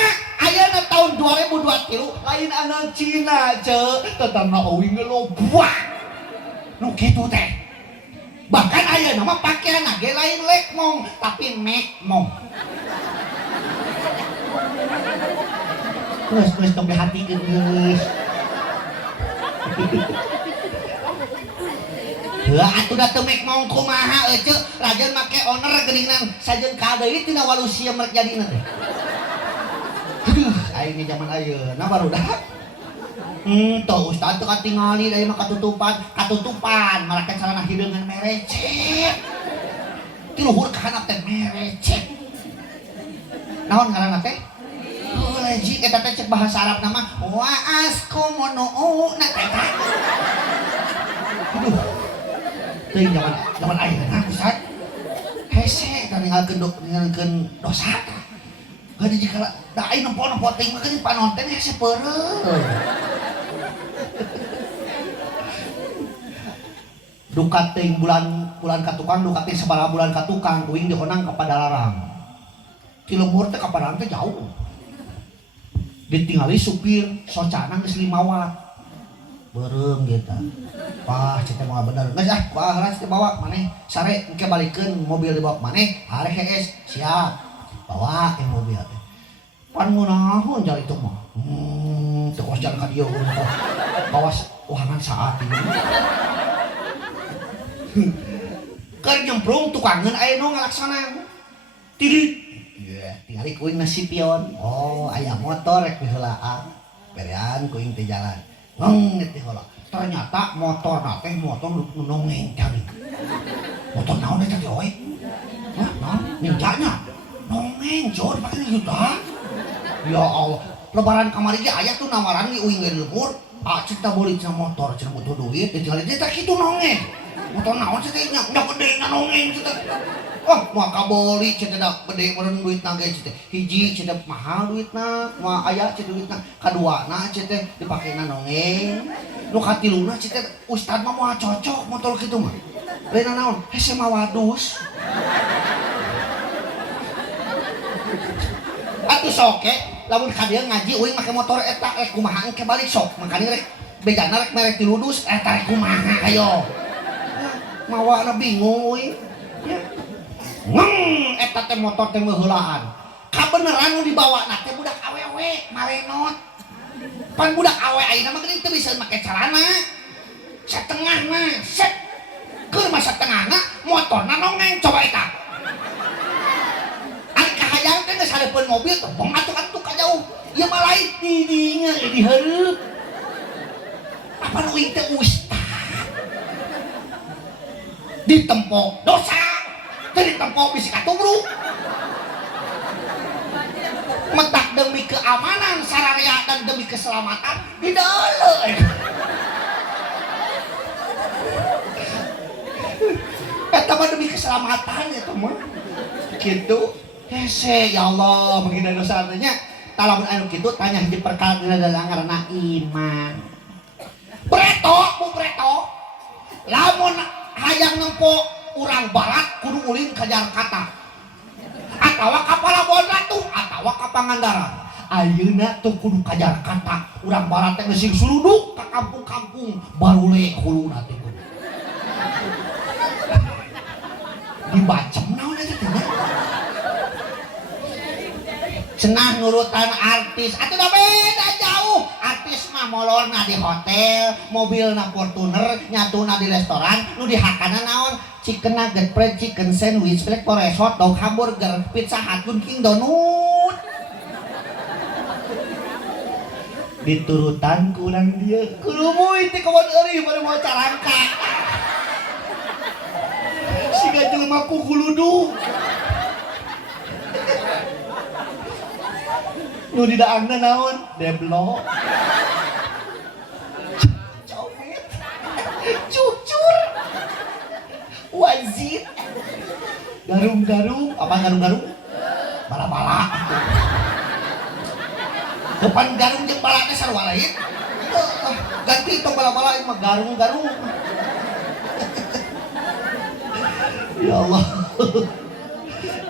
Ayeuna tahun 2023 lain anak Cina ce tetangga euing ngelobak. nu kitu teh. Bahkan aya nama pakaianna ge lain lekmong tapi mekmong. Geus tong dihatikeun geus. Heuh atuh da teu mekmong kumaha euceuk rajeun make owner geuningan sajeun ka deui tina walusia merek jadina teh. Aduh aing zaman ayeuna barudak. Tuh Ustaz tuh katingali dari mah katutupan malah kan celana hideungan merecet ti luhur ka handap teh merecet naon ngaranna teh lejik eta teh cek bahasa Arab nama wa asqumunu na eta aduh teuing zaman ayeuna Ustaz hese ka ninggalkeun dosa tah geuning jika da aing nempo teuing mah geuning panonton hese peureuh duka ting bulan katukang duka ting sabaraha bulan katukang kuing dihonang kepada larang ti lembur teh ka Padang teh jauh ditingali supir socana geus 5 watt beureum gitu pah cete moal bener geus kuah ras teh bawa maneh sare engke balikeun mobil dibawa maneh hareuh hees siap bawa ke mobil teh pan ngunaon jar itu mah teu kos jalan ka dieu bawas uhangan saat ieu keur nyemplung tukangeun aya nu ngalaksana tidit tingali kuing na sipion oh aya motor rek diheulaan berean kuing teh jalan teh heula ternyata motorna teh motor nu nongeng cari motor naon eta teh oe hah naon ninjanya nongeng jor pake juta ya Allah lebaran kamari ge aya tuh nawaran di uing lemur cita beli cina motor cina butuh duit ditinggali dia tak kitu nongeng motor naon sih teh nya gede nongeng cita oh mau kaboli cita da gede meureun duitna ge cita hiji cita mahal duitna mau aya cita duitna kaduana cita dipakena nongeng nu katiluna cita ustad mah moal cocok motor kitu mah lain naon hese mah wadus atuh soke lamun ka dieu ngaji uing make motor eta rek kumaha engke balik sok makanya rek bejana rek merek tiludus eta rek kumaha ayo mawana bingung uing eta teh motor teh meuheulaan kabeneran nu dibawana teh budak awewe marenot pan budak awewe ayeuna mah geuning teu bisa make calana satengahna set keur mah satengahna motorna nongeng coba eta ari kahayang teh geus hareupeun mobil teh bong atuk-atuk ka jauh ieu mah lain di dinya di hareup apa nu uing teh ustad ditempok dosa teu ditempok bisi katubruk mentak demi keamanan sararea dan demi keselamatan dideuleuh eta mah demi keselamatan eta mah kitu hese ya Allah menghindari dosa artinya talamun anu kitu tanya hiji perkara dina dalam ngaranna iman preto bu preto lamun hayang nempo urang barat kudu ulin ka Jakarta atawa ka Palabuhan Ratu atawa ka Pangandaran ayeuna tuh kudu ka Jakarta urang barat teh geus suluduk ka kampung-kampung barule huluna teh dibacem naon eta teh cenah nurutan artis atuh da beda jauh artis mah molorna di hotel mobilna Fortuner nyatuna di restoran nu dihakana naon chicken nugget fried chicken sandwich black forest hot dog hamburger pizza hut Dunkin Donut diturutan kurang dia kurumuy ti kawon eueuh bari mau carangka siga jelema kukuludu nu di daangna naon deblok copet cucur wazir garung-garung apa garung-garung bala-bala depan garung jeung bala teh sarua lain ganti tong bala-bala mah garung-garung ya Allah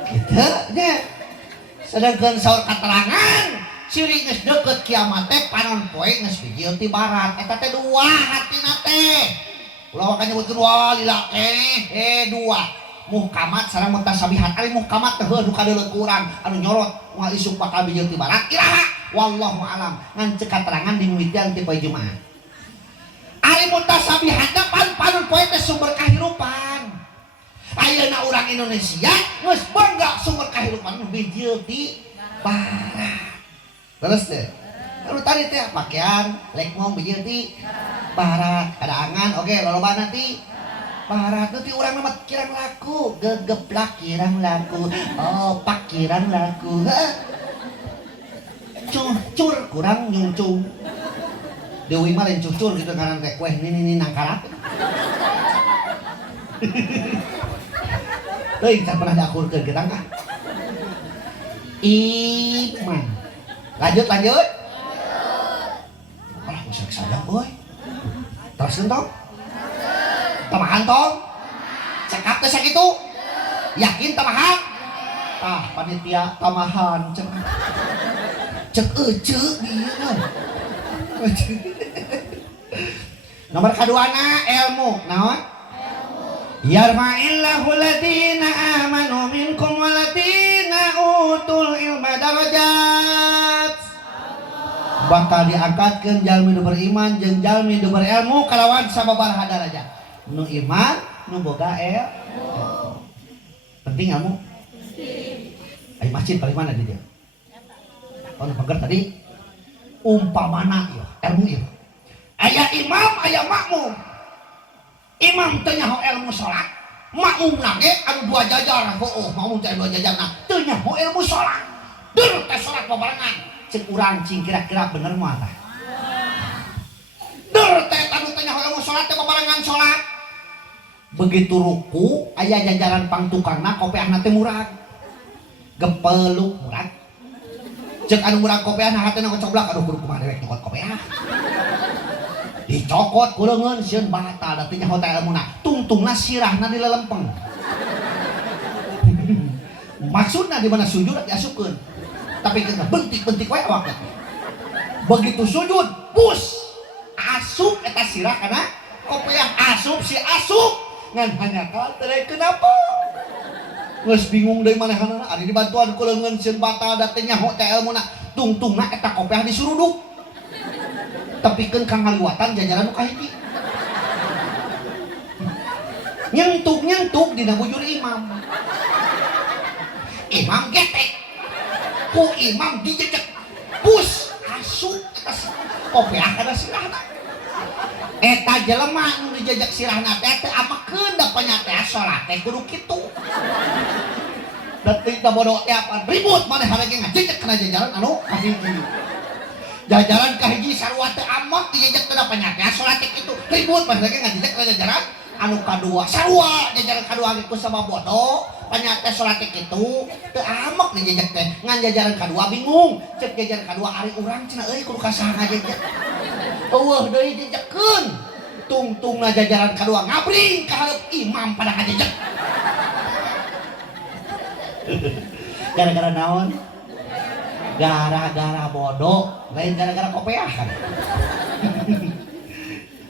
kita nya sedangkan saur katerangan ciri geus deukeut kiamat teh panon poe geus bijil ti barat eta teh dua hatina teh ulah wakanya nyebutkeun walila dua muhkamat sareng mutasabihat ari muhkamat teh heuh kadeuleuk urang anu nyorot moal isuk bakal bijil ti barat iraha wallahu alam ngan ceuk katerangan di mimitian ti poe Jumaah. Ari mutasabihat pan poe teh sumber kahirupan. Ayeuna urang Indonesia geus bangga sumber kahirupan nu bijil ti barat. Terus deh. Anu tadi teh pakaian lekmong bijil ti barat, ada angan oke lolobana ti barat nanti orang nama kirang laku gegeplak kirang laku oh pak kirang laku cur kurang nyuncung Dewi mah lain cucur gitu karena teh kue ini nangkarat euy can pernah diakur ke getang kah iman lanjut alah usah sadang boy terus entong tamahan tong cekap teh sakitu yakin tamahan panitia tamahan cek ece dia nomor kaduana ilmu naon yarfa'illahu ladina amanu minkum waladina utul ilma darajat bakal diangkatkeun jalmi nu beriman jeung jalmi nu berilmu kalawan sababaraha darajat nu iman nu boga penting ilmu ay masjid paling mana di dia oh nu pager tadi umpamana ieu ilmu ieu aya imam aya makmum imam teu nyaho ilmu salat makmum lage anu dua jajar makmum teh dua jajarna teu nyaho ilmu salat dur teh salat babarengan ceuk urang cing kira-kira bener moal tah dur teh anu teh nyaho ilmu salat teh babarengan salat begitu ruku aya jajaran pangtukangna kopiahna teh murag gepeluk murag ceuk anu murag kopiahna hatena kocoblak aduh kudu kumaha dewek nyokot kopiah dicokot ku leungeun sieun batal da teh nyaho teh ilmuna tungtungna sirahna dilelempeng maksudna di mana sujud diasupkeun tapi kena bentik-bentik wae awakna begitu sujud bus asup eta sirah kana kopiah asup si asup ngan hanya kaltere kenapa geus bingung deui manehanana ari dibantuan ku leungeun sieun batal da teh nyaho teh ilmuna tungtungna eta kopiah disuruduk tepikeun ka ngaliwatan jajaran nu kahiji nyentuk dina bujur imam getek ku imam dijejek bus asup eta kopiah kana sirahna eta jelema nu dijejek sirahna teh teu amakeun da panyate salat teh kudu kitu. Da teu bodoh teh apa ribut manehna ge ngajejek kana jajaran anu kahiji. Jajaran kahiji sarua teu amak dijejek teh da panyate salat teh kitu. Ribut manehna ge ngajejek kana jajaran anu kadua. Sarua jajaran kadua ge ku sabab bodoh panyate salat teh kitu teu amak dijejek teh. Ngan jajaran kadua bingung. Ceuk jajaran kadua ari urang cenah euy kudu ka saha ngajejek. Eueuh deui jejekeun tungtungna jajaran kadua ngabring ka hareup imam pada ngajejek gara-gara naon gara-gara bodoh lain gara-gara kopiah kan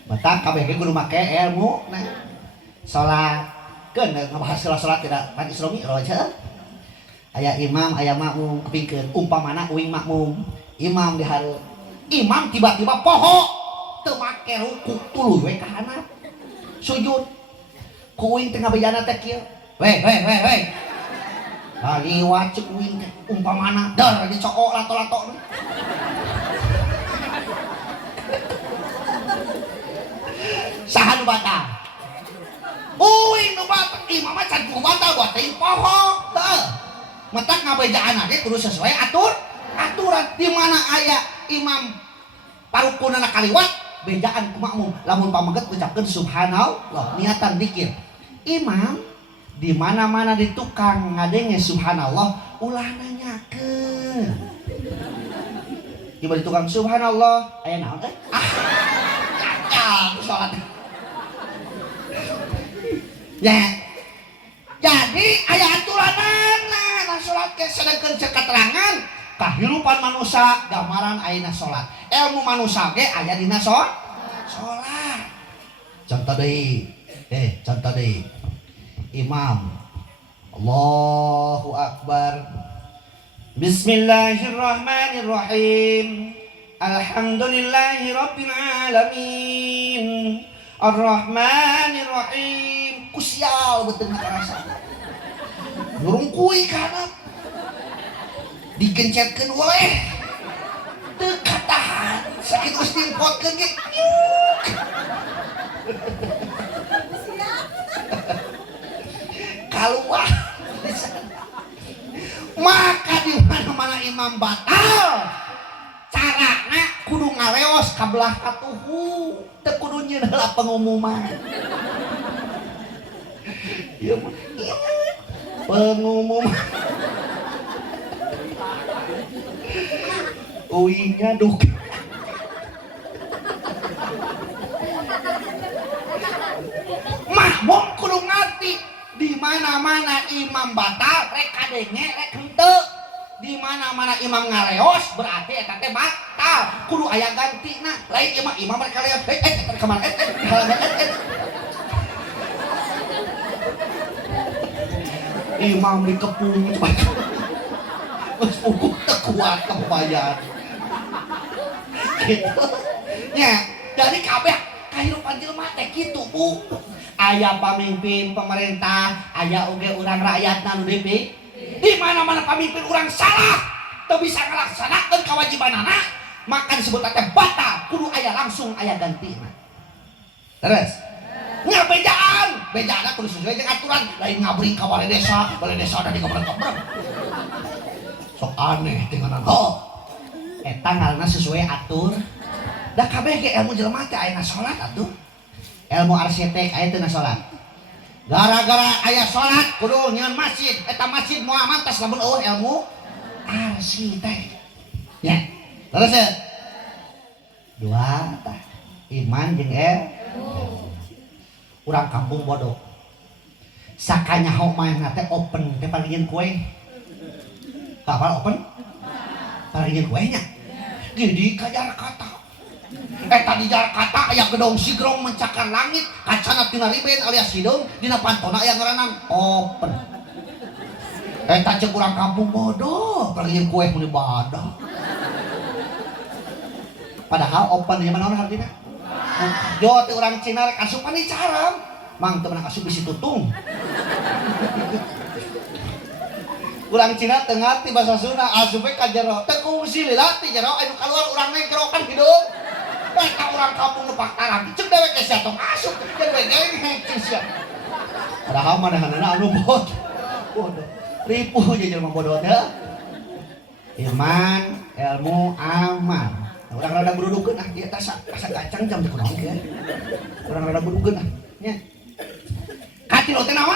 mata kabeh ge kudu make ilmu nah salat keun ngabahas salat tidak pan islami roja aya imam aya makmum kepingkeun umpamana uing makmum imam di hareup imam tiba-tiba poho teu make ruku tuluy we ka handap sujud kuing teh ngabejana teh kieu we liwat ceuk kuing teh umpamana dar dicokok lato-lato saha nu batal uing nu batal imam mah can kudu batal buat teuing poho teu matak ngabejaana ge kudu sesuai aturan di mana aya imam parukunana kaliwat bejaan ku makmum lamun pameget ucapkeun subhanallah niatan zikir imam di mana-mana di tukang ngadenge subhanallah ulah nanyakeun tiba di tukang subhanallah aya naon gagal salat ya jadi aya aturanana salat ke sedengkeun ceuk katerangan kahirupan manusia gambaran ayeuna salat ilmu manusia ge aya dina salat Contoh deui. Contoh deui. Imam. Allahu Akbar. Bismillahirrahmanirrahim. Alhamdulillahi rabbil alamin. Ar-Rahmanirrahim. Kusial betul ngerasa. Nurung kui kana. Digencetkeun oleh. Teu katahan. Sakit geus dimpotkeun ge. Kaluar. Maka di mana-mana imam batal. Carana kudu ngaleos ka belah katuhu, teu kudu nyieun heula pengumuman. Ieu mah pengumuman. Uing ngaduk. Mahmum kudu ngerti di mana-mana imam batal rek kadenge rek henteu. Di mana-mana imam ngaleos berarti eta teh batal. Kudu aya gantina. Lain imam rek ngaleos kemana imam dikepung geus pukul teu kuat kebayar. Gitu. Nya, jadi kabeh kahirupan jelema teh kitu, Bu. Aya pamimpin pemerintah, aya oge urang rakyat nu dipilih. Di mana-mana pamimpin urang salah, teu bisa ngalaksanakeun kewajibanana, maka disebut teh batal, kudu aya langsung aya gantina. Terus nya bejaanna kudu sesuai jeung aturan, lain ngabring ka balai desa da dikebreng-kebreng. Sok aneh tinganan eta ngaranna sesuai atur. Da kabeh ge ilmu jelema teh aya salat atuh. Ilmu arsitek aya teu na salat. Gara-gara aya salat kudu nyieun masjid, eta masjid moal mantas lamun eueuh ilmu arsitek. Ya. Terus ya. Dua tah. Iman jeung urang kampung bodoh. Sakanyaho maenna teh open teh palingeun kue. Kapal open? Palingeun kue nya. Jadi kajar kata. Eta di Jakarta aya gedong sigrong mencakar langit, kacana tina riben alias hidung, dina pantona aya ngaranan open. Eta ceuk urang kampung bodoh, palingeun kue mun ibadah. Padahal open ieu mah naon artina? Jo teh urang Cina rek asupan di caram, mang teu meunang asup bisi tutung. Urang Cina teu ngarti basa Sunda, asupe ka jero, teu kungsi lila ti jero anu kaluar urang nengkerokan hidung. Eta urang kampung nu paktaran, ceuk dewek ge sia tong asup, dewek ge henteu sia. Padahal manahanana anu bodoh. Ripuh je jelema bodoh teh. Iman, ilmu, amal. Urang rada burudukeun ieu teh asa gacang jam teh kunaon ge. Urang rada burudukeun nya. Katilu teh naon?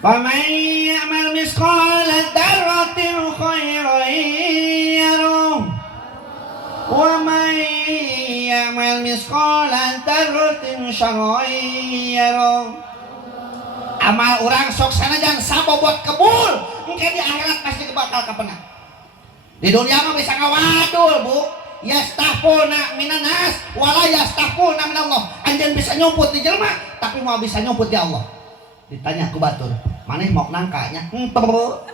Faman ya'mal misqala dzarratin khairan yarah. Wa man ya'mal misqala dzarratin syarran yarah. Amal urang sok sanajan sabobot kebul, engke di akhirat pasti bakal kapenah. Di dunia mah bisa ngawadul, Bu. Yastahfuna minan nas wala yastahfuna minallah. Anjeun bisa nyumput di jelema, tapi mau bisa nyumput di Allah. Ditanya ku batur, maneh mok nangkanya? Henteu.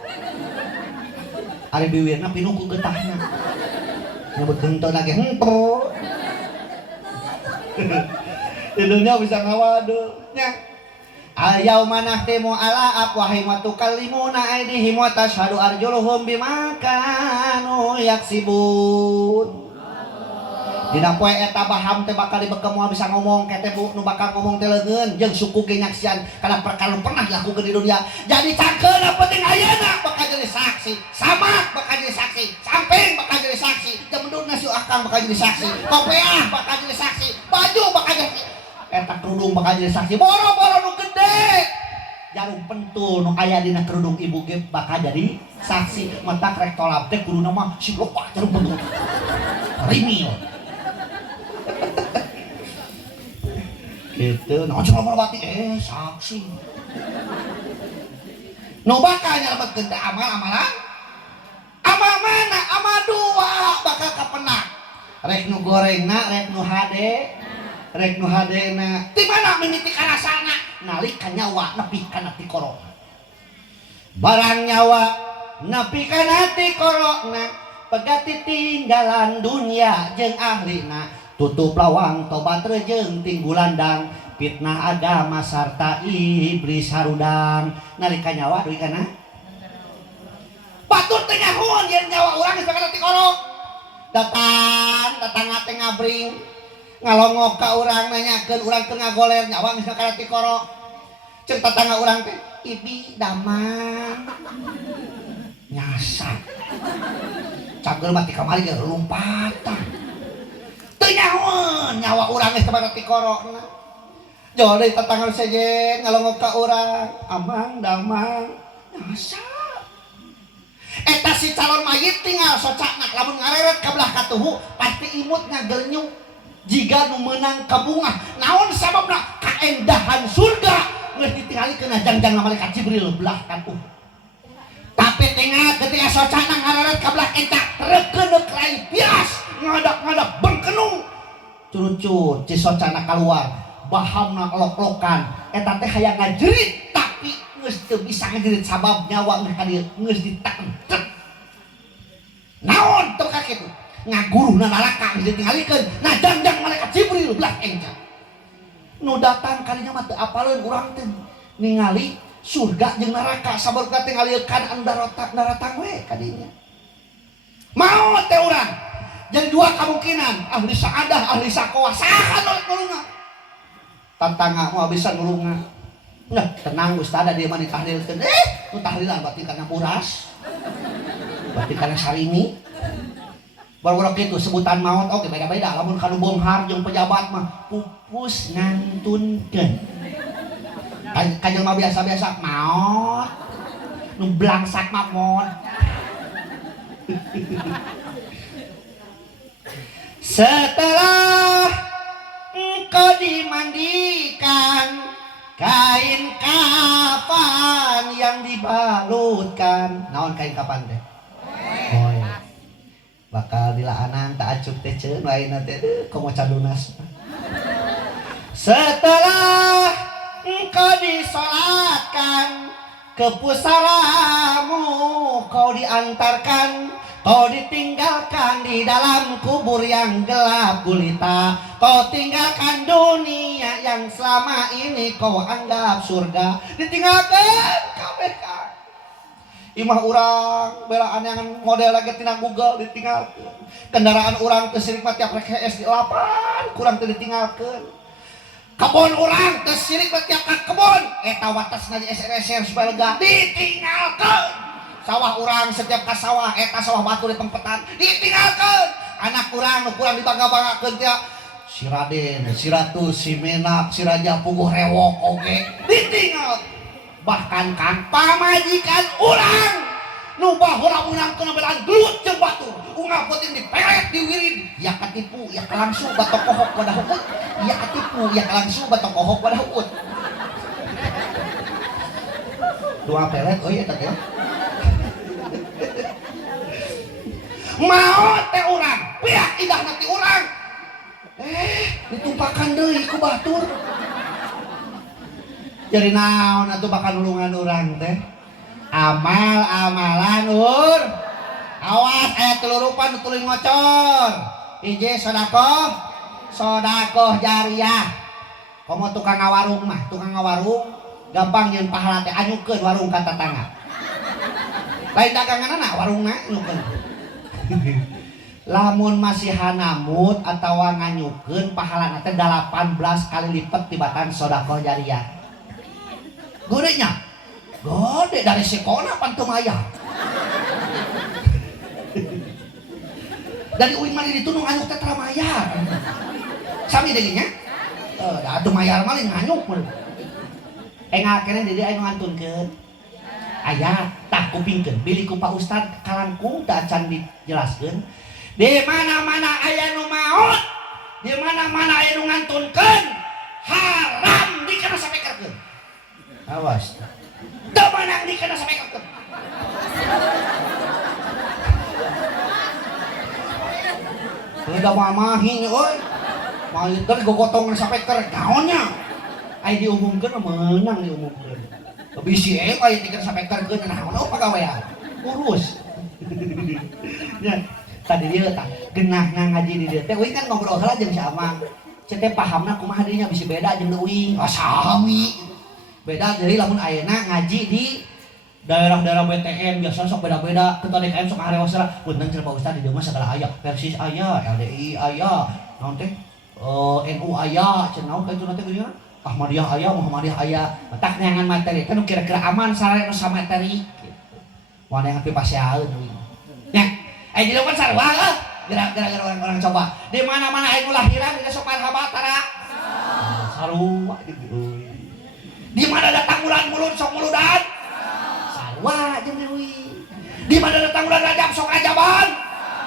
Ari biwirna pinuh ku getahna. Nyebut henteu lagi henteu. Di dunia bisa ngawadul nya. Al-yauma nahtimu ala afwahihim wa tukallimuna aydihim wa tashhadu arjuluhum bima kanu yaksibun. Dina poe eta baham teh bakal dibeukeum moal bisa ngomong kete Bu nu bakal ngomong teh leungeun jeung suku ge nyaksian kana perkara pernah dilakukeun di dunia. Jadi cangkeuna penting ayeuna bakal jadi saksi, samak bakal jadi saksi, samping bakal jadi saksi, jemendurna si akang bakal jadi saksi, kopiah bakal jadi saksi, baju bakal jadi eta kerudung bakal jadi saksi, boro-boro nu gede jarum pentul nu aya dina kerudung ibu ge bakal jadi saksi. Mata rek tolap teh kuduna mah si loba jarum pentul rimil gitu. Nah cuma melewati saksi nu bakal nyelebetkeun teh amal-amalan. Amal mana? Amal dua bakal kapenang, rek nu gorengna rek nu hade. rek nu hadena ti mana mimiti karasana nalika nyawa nepi kana ti korona barang nyawa nepi kana ti korona pegati tinggalan dunia jeung ahlina tutup lawang tobat rejeung tinggulandang fitnah agama sarta iblis harudang nalika nyawa duwi kana batur teh nyahoon yen nyawa urang geus kana ti korona datang teh ngabring ngalongok ka urang nanyakeun urang teu ngagoler nyawa geus kana ti korona ceuk tatangga urang teh ibi damang nyasar cager mati kamari ge lompatan teu nyahoon nyawa urang geus kana ti korona jo deui tatangga sejen ngalongok ka urang amang damang nyasar eta si calon mayit tinggal socakna lamun ngareret ka belah katuhu pasti imut ngagelnyung jika nu meunang kabungah naon sababna kaendahan surga geus ditinggalikeun jangjang malaikat Jibril belah katuhu tapi tengah ketika socakna ngareret ka belah eta reukeun rai bias ngadak-ngadak bengkenung curucut ci socakna kaluar bahamna lok-lokan eta teh hayang ngajerit tapi geus teu bisa ngajerit sabab nyawa geus ka dieu geus ditekan naon teu kakitu ngaguruhna neraka geus ditingalikeun nah jangjang malaikat Jibril belah engka nu datang kalinya mah teu apaleun urang teh ningali surga jeung neraka sabar ka tingali keadaan daratang we kadinya mau teh urang jadi dua kemungkinan ahli saadah ahli sakoah saha nulungna tatangga moal bisa nulungna nah tenang ustaz dia mah ditahlilkeun nu tahlilan berarti kana buras berarti kana sarini baru kitu sebutan maut oke beda-beda lamun kanu bonghar jeung pejabat mah pupus ngantunkeun ka jelema biasa-biasa maot nu blangsak mah maot setelah engkau dimandikan kain kafan yang dibalutkan naon kain kafan teh boy bakal dilaanan tak acup teh ceun lainna teh komo cadunas setelah engkau disolatkan ke pusaramu kau diantarkan kau ditinggalkan di dalam kubur yang gelap gulita kau tinggalkan dunia yang selama ini kau anggap surga ditinggalkan KBK imah urang belaan yang model lagi tina Google ditinggalkan kendaraan urang tesirik mah tiap rek HS di lapan kurang teu ditinggalkan kebon urang tesirik mah tiap ka kebon eta watasna di SR supaya lega ditinggalkan sawah urang setiap ka sawah eta sawah batu di tempetan ditinggalkan anak urang nu kurang dibangga-banggakeun teh si Raden, si Ratu, si Menak, si Raja Puguh Rewok oge ditinggal bahkan kan pamajikan urang nu baheula urang kena belaan gelut jeung batur ungah peuting diperet diwirid ya katipu ya kalangsu batok kohok pada hukut ya katipu ya kalangsu batok kohok pada hukut dua pelet oh iya teh maot teh urang piak indah nanti urang ditumpakan deui ku batur jadi naon atuh bakal nulungan urang teh amal-amalan ur awas aya telurupan nu tuluy ngocor hiji sodakoh jariah komo tukang ngawarung mah tukang ngawarung gampang nyeun pahala teh anyukeun warung ka tatangga lain daganganna warungna anyukeun lamun masih hanamut atawa nganyukeun pahalana teh 18 kali lipat tibatan sedekah jariah godenya gede dari sekolah pantum aya dari uing mali ditunung anyuk teh mayar sami deui nya da atuh mayar mah nganyuk engakene di dieu anu ngantunkeun aya tah kupingkeun bili ku Pak Ustad kalangkung da can dijelaskeun di mana-mana aya nu maot di mana-mana aya nu ngantunkeun haram dikena sapekerkeun awas teu meunang dikena sapekerkeun udah mamahi euy Mayeuter gogotongan sapeker naonnya. Ai diumumkeun meunang diumumkeun. Bisi aya tikeun sapekerkeun naon pagawean. Urus. Ya, tadi dia tah genahna ngaji di dieu teh uing kan ngobrol heula jeung si Amang. Cek teh pahamna kumaha dirinya bisi beda jeung uing. Sami. Beda dari lamun ayeuna ngaji di daerah-daerah BTN biasa sok beda-beda ketua DKM sok ngarewas lah punten cenah Pak Ustaz di dieu mah sagala aya Persis aya LDI aya naon teh NU aya cenah naon kitu nanti geuningan Ahmadiyah aya Muhammadiyah aya tak neangan materi teh nu kira-kira aman sareng nu samateri kitu wana yang pipaseaeun nya di luar sarua gara-gara orang-orang coba di mana-mana aya nu lahiran di sok marhabat tara sarua di mana datang bulan mulut sok muludan sarua jeung diuwi. Di mana datang bulan Rajab sok Rajaban.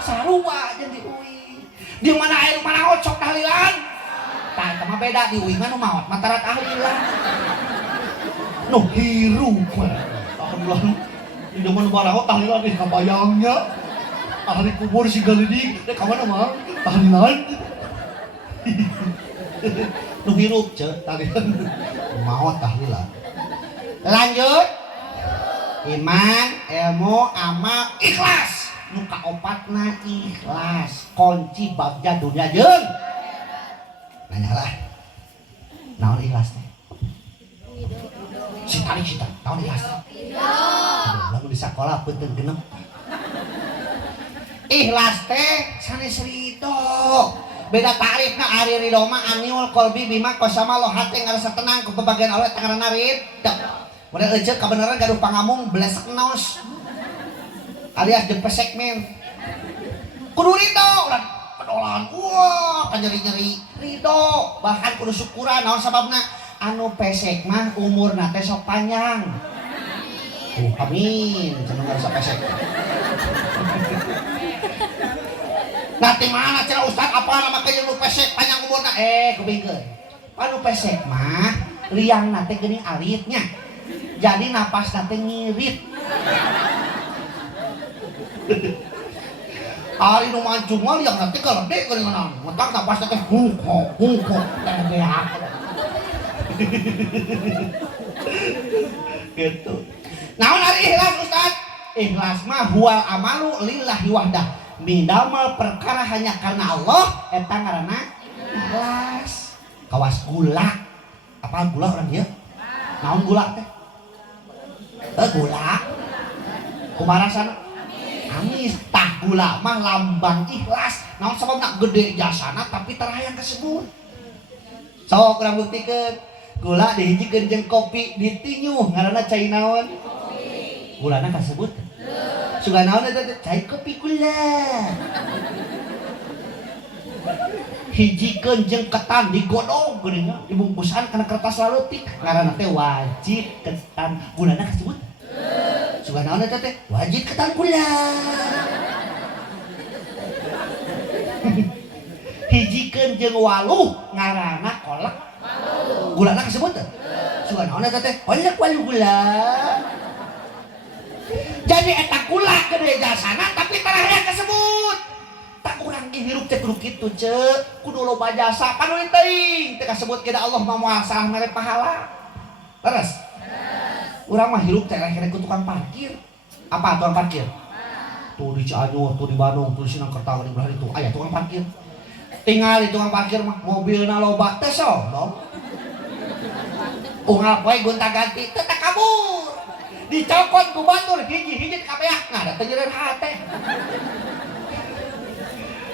Sarua jeung diuwi. Di mana aya nu manaot sok tahlilan. Tah eta mah beda diuwi mah nu maot mah tara tahlilan. Nu hirup. Alhamdulillah di zaman nu manaot tahlilan ih kabayangnya. Ahli kubur si galidik teh ka mana mah tahlilan. Nu hirup ceuk tahlilan. Maot tahlilan. Lanjut. Iman, ilmu, amal, ikhlas. Nu kaopatna ikhlas. Kunci bagja dunia jeung. Nanyalah. Naon ikhlas teh? Cita naon ikhlas teh? Lamun di sakola peuteun genep. Ikhlas teh sanes ridho. Beda tarifna ari ridho mah aniul qalbi bima qasama lo hate ngarasa tenang ku bagian Allah teh ngaranna ridho. Model ejek kebenaran gaduh pangamung blesek naos alias depesek men kudu ridho ulah pedolan wah kan nyeri-nyeri ridho bahkan kudu syukuran naon sababna anu pesek mah umurna teh sok panjang amin cenah ngarasa pesek nanti mana cenah Ustaz apa nama kayak nu pesek panjang umurna kebingkeun anu pesek mah liangna teh geuning alitnya jadi napas nanti ngirit hari nu mancung mah yang nanti kelede geuningan mentak napas nanti huko tebeak gitu naon ari ikhlas Ustaz ikhlas mah huwal amalu lillahi wahdah midamel perkara hanya karena Allah eta ngaranna ikhlas kawas gula apa gula orang dia naon gula teh gula kumaha rasana amis tah gula mah lambang ikhlas naon sababna gede jasana tapi tarayang kasebut sok urang buktikeun gula dihijikeun jeung kopi ditinyuh ngaranna cai naon gulana kasebut sugan naon eta teh cai kopi gula hijikeun jeung ketan digodog geuningan dibungkusan kana kertas leutik ngaranna teh wajib ketan gulana kasebut sugan naon eta teh wajib ketan gula hijikeun jeung waluh ngaranna kolak gulana kasebut teh sugan naon eta teh kolak waluh gula jadi eta gula gede jasana tapi tarayang kasebut tak urang ge hirup teh kudu kitu ceuk kudu loba jasa panuin teuing teh kasebut keda Allah mah moal salah mere pahala leres urang mah hirup teh rek ku tukang parkir apa tukang parkir tuh di Cianjur tuh di Bandung tuh di Sinangkerta di belah itu aya tukang parkir tinggal di tukang parkir mah mobilna loba teh sono unggal poe gonta-ganti teh tak kabur dicokot ku batur hiji-hiji kabeak nah da teh nyeureun hate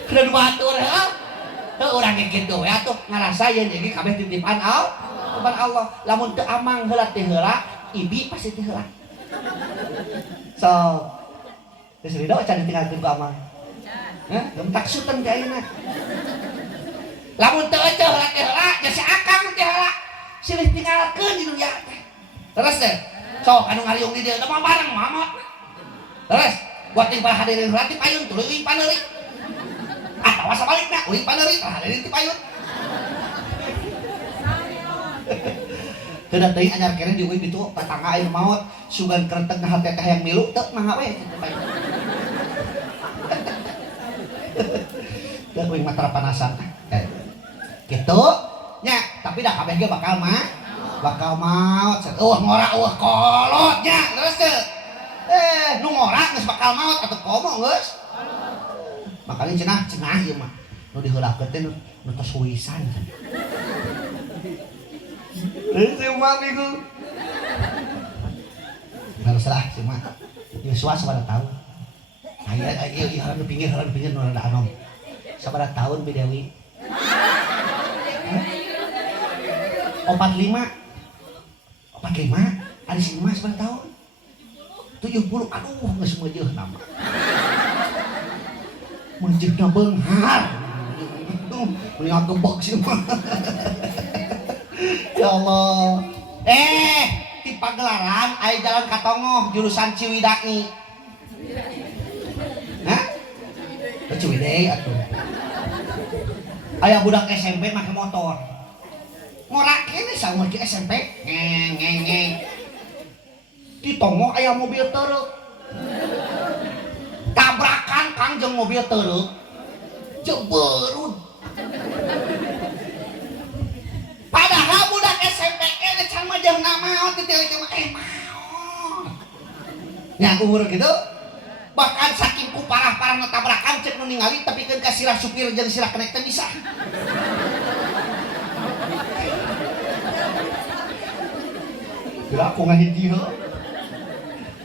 keun batur ha teu urang ge kitu we atuh ngarasa yeun jadi kabeh titipan Allah lamun teu amang heula teh heula ibi pasti teh heula so geus ridho can ditinggalkeun ku amang gentak suten teh ayeuna lamun teu eceuh heula teh heula geus akang teh heula silih tinggalkeun di dunya teh terus teh sok anu ngariung di dieu teh mah bareng mamot terus buat ting para hadirin heula ti payun tuluy uing paneuri atawa sabalikna uing paneuri para hadirin ti payun teu teuing anyar kene di uing ditu patangga air maot sugan kereteg na hate teh yang milu teu mangga we kitu payun teu uing mah tara panasan gitu nya, tapi dah kabeh ge bakal maot. Ngora kolot nya terus teh nu ngora geus bakal maot atuh komo geus. Makanya cenah ieu mah nu diheulakeun teh nu tos wisan. Si mah minggu harus lah si mah Yuswa sabaraha tahun ayo harus pinggir nu rada anom sabaraha tahun Bidewi 45 ada si mah sabaraha tahun 70 aduh geus meujeuh nama meujeuhna beunghar mending gebek si mah. Ya Allah. Di Pagelaran aya jalan Katongoh jurusan Ciwidey. Hah? Ciwidey atuh. Aya budak SMP make motor. Ngora kene saumur ke SMP. Ngeng. Di Tongoh aya mobil truk. Tabrakan Kang jeung mobil truk. Jeberud. Padahal budak SMP ini can mah jeung namaon titilik mah maon. Nya umur gitu bahkan saking ku parah-parahna tabrakan cek nu ningali tapi keun ka sirah supir jeung sirah kenek teh bisa. Gerak ku ngahiji heuh.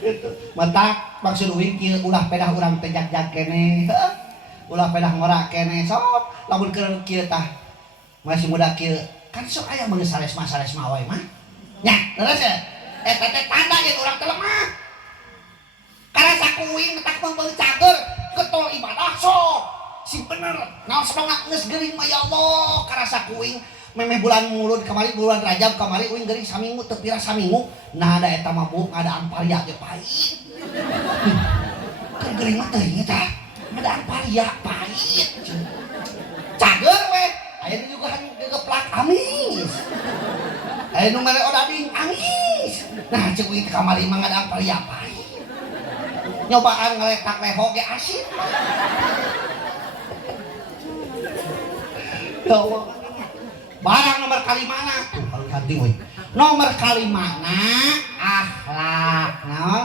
Gitu. Mata maksud uing kieu ulah pedah urang teh jag-jag keneh. Ulah pedah ngora keneh sok lamun keur kieu tah masih muda kieu kan sok aya mah sales mah wae mah nya terus teh tanda ye urang teh lemah karena sakuing tak meumpeuh cager getol ibadah sok si bener naon sedongak geus geuring mah ya Allah karena sakuing memeh bulan mulud kamari bulan Rajab kamari uing geuring saminggu teu pira saminggu nah ada eta mah bu ada amparia ge pahit kan geuring mah teh nya tah ada amparia pahit cager we aya juga gegeplak amis. Aya nu mere odading amis. Nah ceuk ieu kamari mah ngadang pariapai. Nyobaan ngaletak leho ge asin. Ya Allah. Barang nomor kalimana? Tuh kalau hati we. Nomor kalimana akhlak. Naon?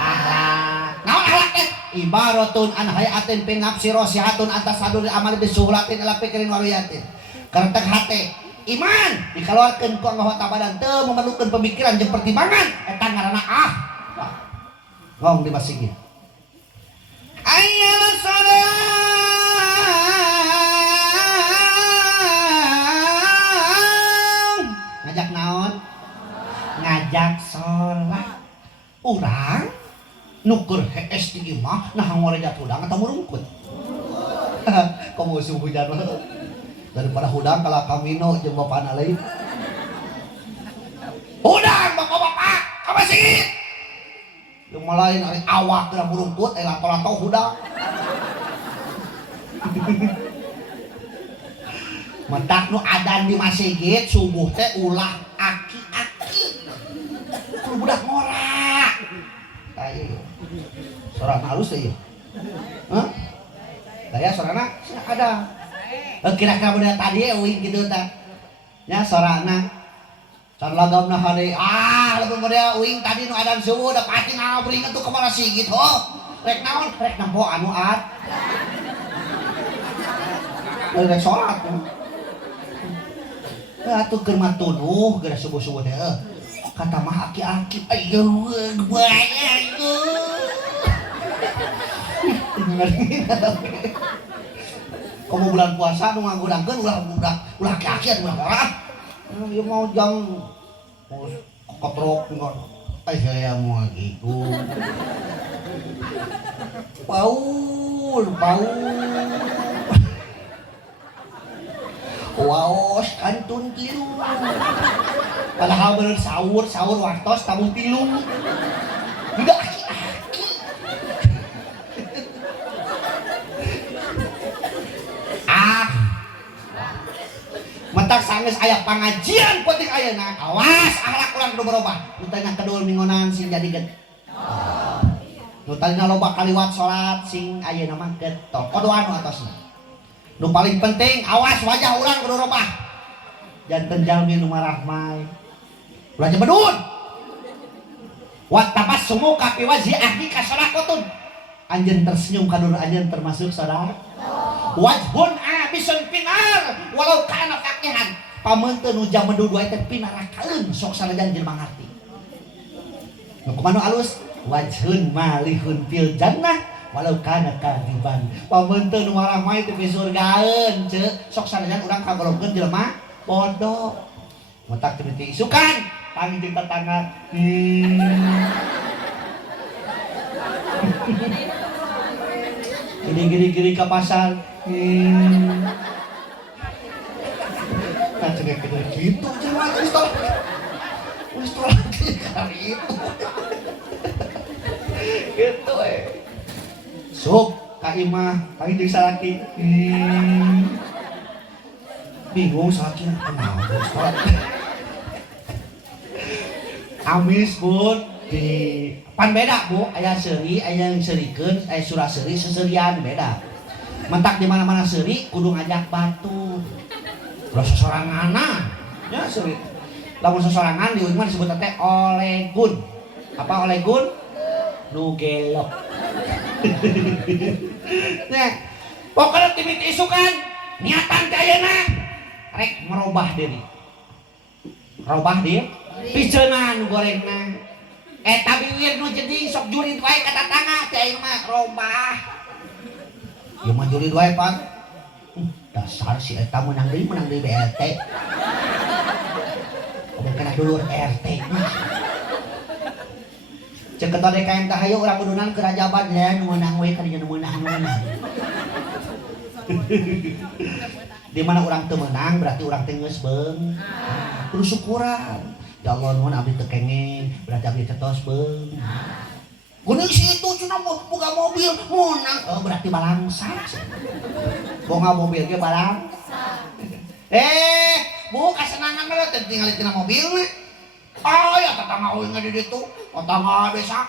Akhlak. Naon akhlak teh? Ibaratun an hayatin fi nafsi rasihatun atas sadul amal bisuhlatin ila pikirin waliyatin. Karena hate iman dikeluarkan ku anggota badan teu memerlukan pemikiran jeung pertimbangan eta ngaranna ngong di masjid. Ayyal salat ngajak naon? Ngajak salat. Urang nuker hees di imah nah ngorejat hudang atau merungkut. Kamu subuh hujan daripada hudang kalau kamino jeung bapana lain. Hudang bapak-bapak ka masjid. Yang lain ari awak geura merungkut lato-lato hudang. Mentak nu adan di masjid subuh teh ulah aki-aki. Kudu budak ngora. Ayo. Suara halus teh ieu. Hah? Daya sorana ada. Kira-kira bener tadi uing gitu tah. Nya sorana. Can lagamna hade. Lamun model uing tadi nu adan subuh da pati ngabring atuh kemana sih gitu. Rek naon? Rek nampo anu ad. Rek salat. Atuh keur matunuh geura subuh-subuh teh. Kata mah aki-aki ayo banyak kamu bulan puasa nu ngagudangkeun ulah aki-aki atuh ulah ieu mau jang mau kotrok ngor saya mau gitu Paul waos kantun tilu padahal bener sahur wartos tamu tilu tidak aki-aki mentak sanggeus aya pangajian penting ayeuna awas akhlak urang kudu berubah nu tanya kedul minggonan sing jadi ged nu tanya loba kaliwat salat sing ayeuna mah getong kodoan nu atosna Nu paling penting awas wajah orang kudu robah. Janten jalmi nu marah mai. Ulah bedun. Wa tabassumu ka fi wajhi ahlika sadaqatun. Anjeun tersenyum ka dulur anjeun termasuk sedekah. Wajhun abisun pinar walau kana faqihan. Pameunteun nu jam mendudu teh pinarakaeun sok sanajan jelema ngarti. Nu kumaha alus? Wajhun malihun fil jannah walau kana kadiban. Pameunteun nu marah mah teh surgaeun ceuk sok sanajan urang kagolongkeun jelema bodoh. Mutak teu isukan tanging jeung tetangga. Gini ke pasar. Nah, cegek gitu jangan wis lagi kali itu. Gitu Sok ka imah pagi jeung salaki. Bingung salaki kenal. Amis bun di pan beda Bu, aya seuri, aya yang serikeun, aya surah seuri seserian beda. Mentak di mana-mana seuri kudu ngajak batu. Ulah sosoranganna. Ya seuri. Lamun sosorangan di urang disebut teh olegun. Apa olegun? Nu gelok. Nah, pokoknya timit isukan niatan teh ayeuna rek merubah diri. Robah diri piceunna gorengna. Eta biwir nu jadi sok jurid wae ka tatangga teh aing mah robah. Ieu mah jurid wae Pak. Dasar si eta menang deui BLT. Udah kena dulur RT mah. Ceuk eta DKM teh hayu urang kudunan ke rajaban ya nu meunang we ka dinya nu meunang. Di mana orang teu meunang berarti orang teh geus beung. Kudu syukuran. Ya Allah nuhun abdi teu kengeng, berarti abdi cetos beung. Gunung situ cenah boga mobil meunang, oh berarti balangsa. Boga mobil ge balangsa. Bu kasenangan mah teh tinggal tina mobil mah. Oh ya tetangga euy di ditu, tetangga desa.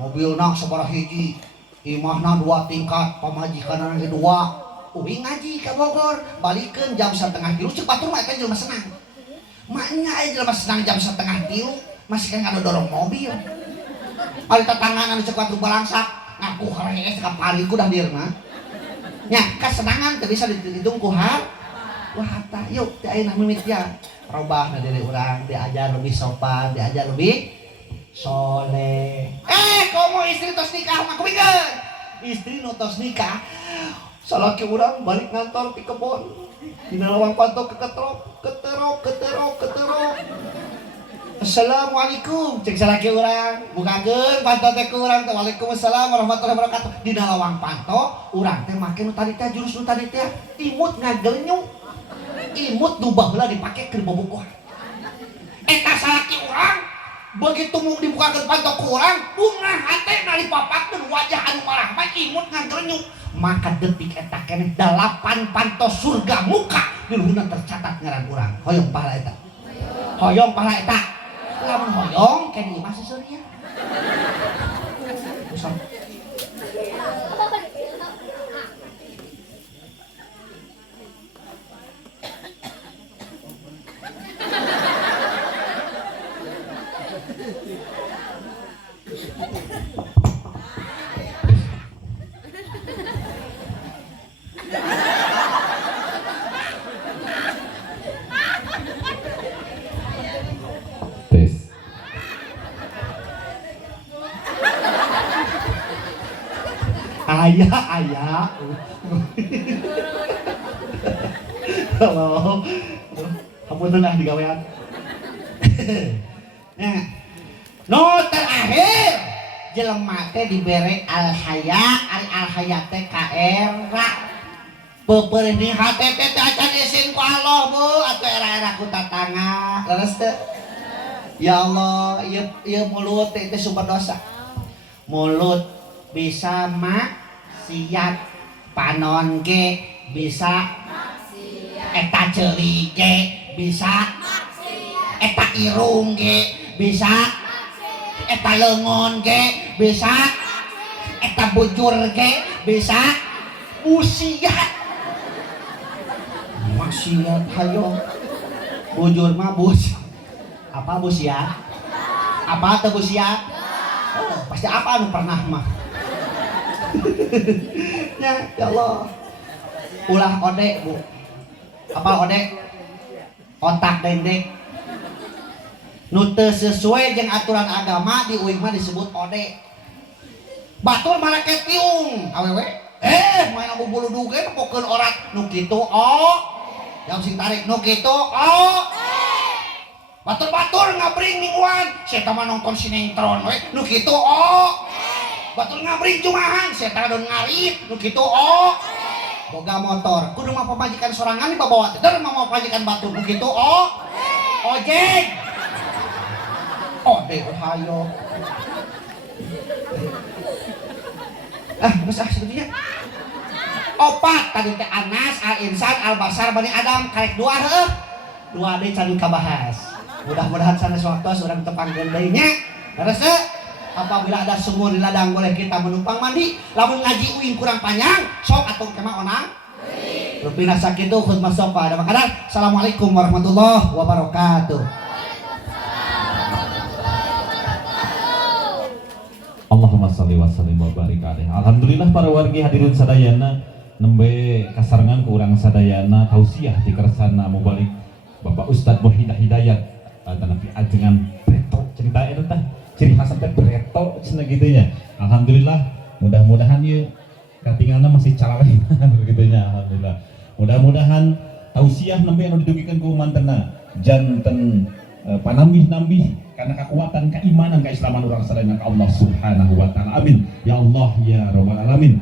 Mobilna sabaraha hiji, imahna 2 tingkat, pamajikanna ge 2. Uing ngaji ke Bogor, balikeun jam 2:30 ceuk batur mah eta jelema senang. Maknya aya jelema senang jam 2:30 masih kan ada dorong mobil. Ari tetangga anu ceuk batur balangsak ngaku herees ka pariku dah dirna. Nya kasenangan teu bisa dihitung ku wah tah yuk teh ayeuna mimit ya. Robahna diri urang, diajar lebih sopan, diajar lebih soleh. Komo istri tos nikah mah kupikeun. Istri nu tos nikah salaki urang balik ngantor di kebon dina lawang pantau keterok. Assalamualaikum cek salaki urang bukakeun pantau teh ku urang teh waalaikumsalam warahmatullahi wabarakatuh. Dina lawang pantau urang teh make nu tadi teh jurus nu tadi teh imut ngagelnyung imut nu baheula dipake keur bobogohan. Eta salaki urang begitu mau dibukakeun pantau ku urang bunga hate na dipapakeun wajah anu marah mah imut ngagelnyung. Maka detik eta keneh 8 pantos surga muka di luhurna tercatat ngaran urang. Hoyong pahala eta. Hoyong pahala eta. Lamun hoyong keneh masih surya. Ayah. Halo. Kamu tengah digawean. Nah, no terakhir jelema teh dibere al-haya, al-haya teh kaera. Peperni hate teh acan isin ku Allah Bu, atuh era-era ku tatangga. Leres teh? Ya Allah, ieu mulut teh sumber dosa. Mulut bisa maksiat, panon ge bisa maksiat, eta ceuli ge bisa maksiat, eta irung ge bisa maksiat, eta leungon ge bisa maksiat, eta bujur ge bisa musiat. maksiat hayo bujur mah bus apa bus ya apa tuh bus ya pasti apa anu pernah mah ya Allah ulah odek bu apa odek otak dendek nu teu sesuai jeung aturan agama di uing mah disebut odek batur malah ketiung awewe main abu bulu duge pokeun orat nu kitu yang sing tarik nu kitu batur-batur ngabring mingguan saya mah nonton sinetron we nu kitu batur ngabring cumahan saya don ngarit nu kitu boga motor kudu mah pamajikan sorangan dibawa teh mah pamajikan batur nu kitu ojek ode hayo geus sebetulnya opat tadi teh Anas Al-Insan Al-Basar Bani Adam karek dua deui can kabahas mudah-mudahan sanes waktu urang teu panggeueun deui nya rese apabila ada sumur di ladang boleh kita menumpang mandi lamun ngaji uing kurang panjang sok atuh kemah onang rupina sakitu khutbah sofa ada makanan assalamualaikum warahmatullahi wabarakatuh. Allahumma sholli wa sallim wa barik alaih. Alhamdulillah para wargi hadirin sadayana nembe kasarengan ku urang sadayana tausiah di kersana mubalik Bapak Ustadz Muhidah Hidayat tanapi ajengan breto cerita eta teh ciri khas teh breto cenah kitu nya. Alhamdulillah mudah-mudahan ieu katingalna masih calaweh begitu nya alhamdulillah. Mudah-mudahan tausiah nembe anu didugikeun ku mantena janten panambih-nambih karena kekuatan keimanan keislaman orang sadayana ka Allah Subhanahu wa taala. Amin ya Allah ya rabbal alamin.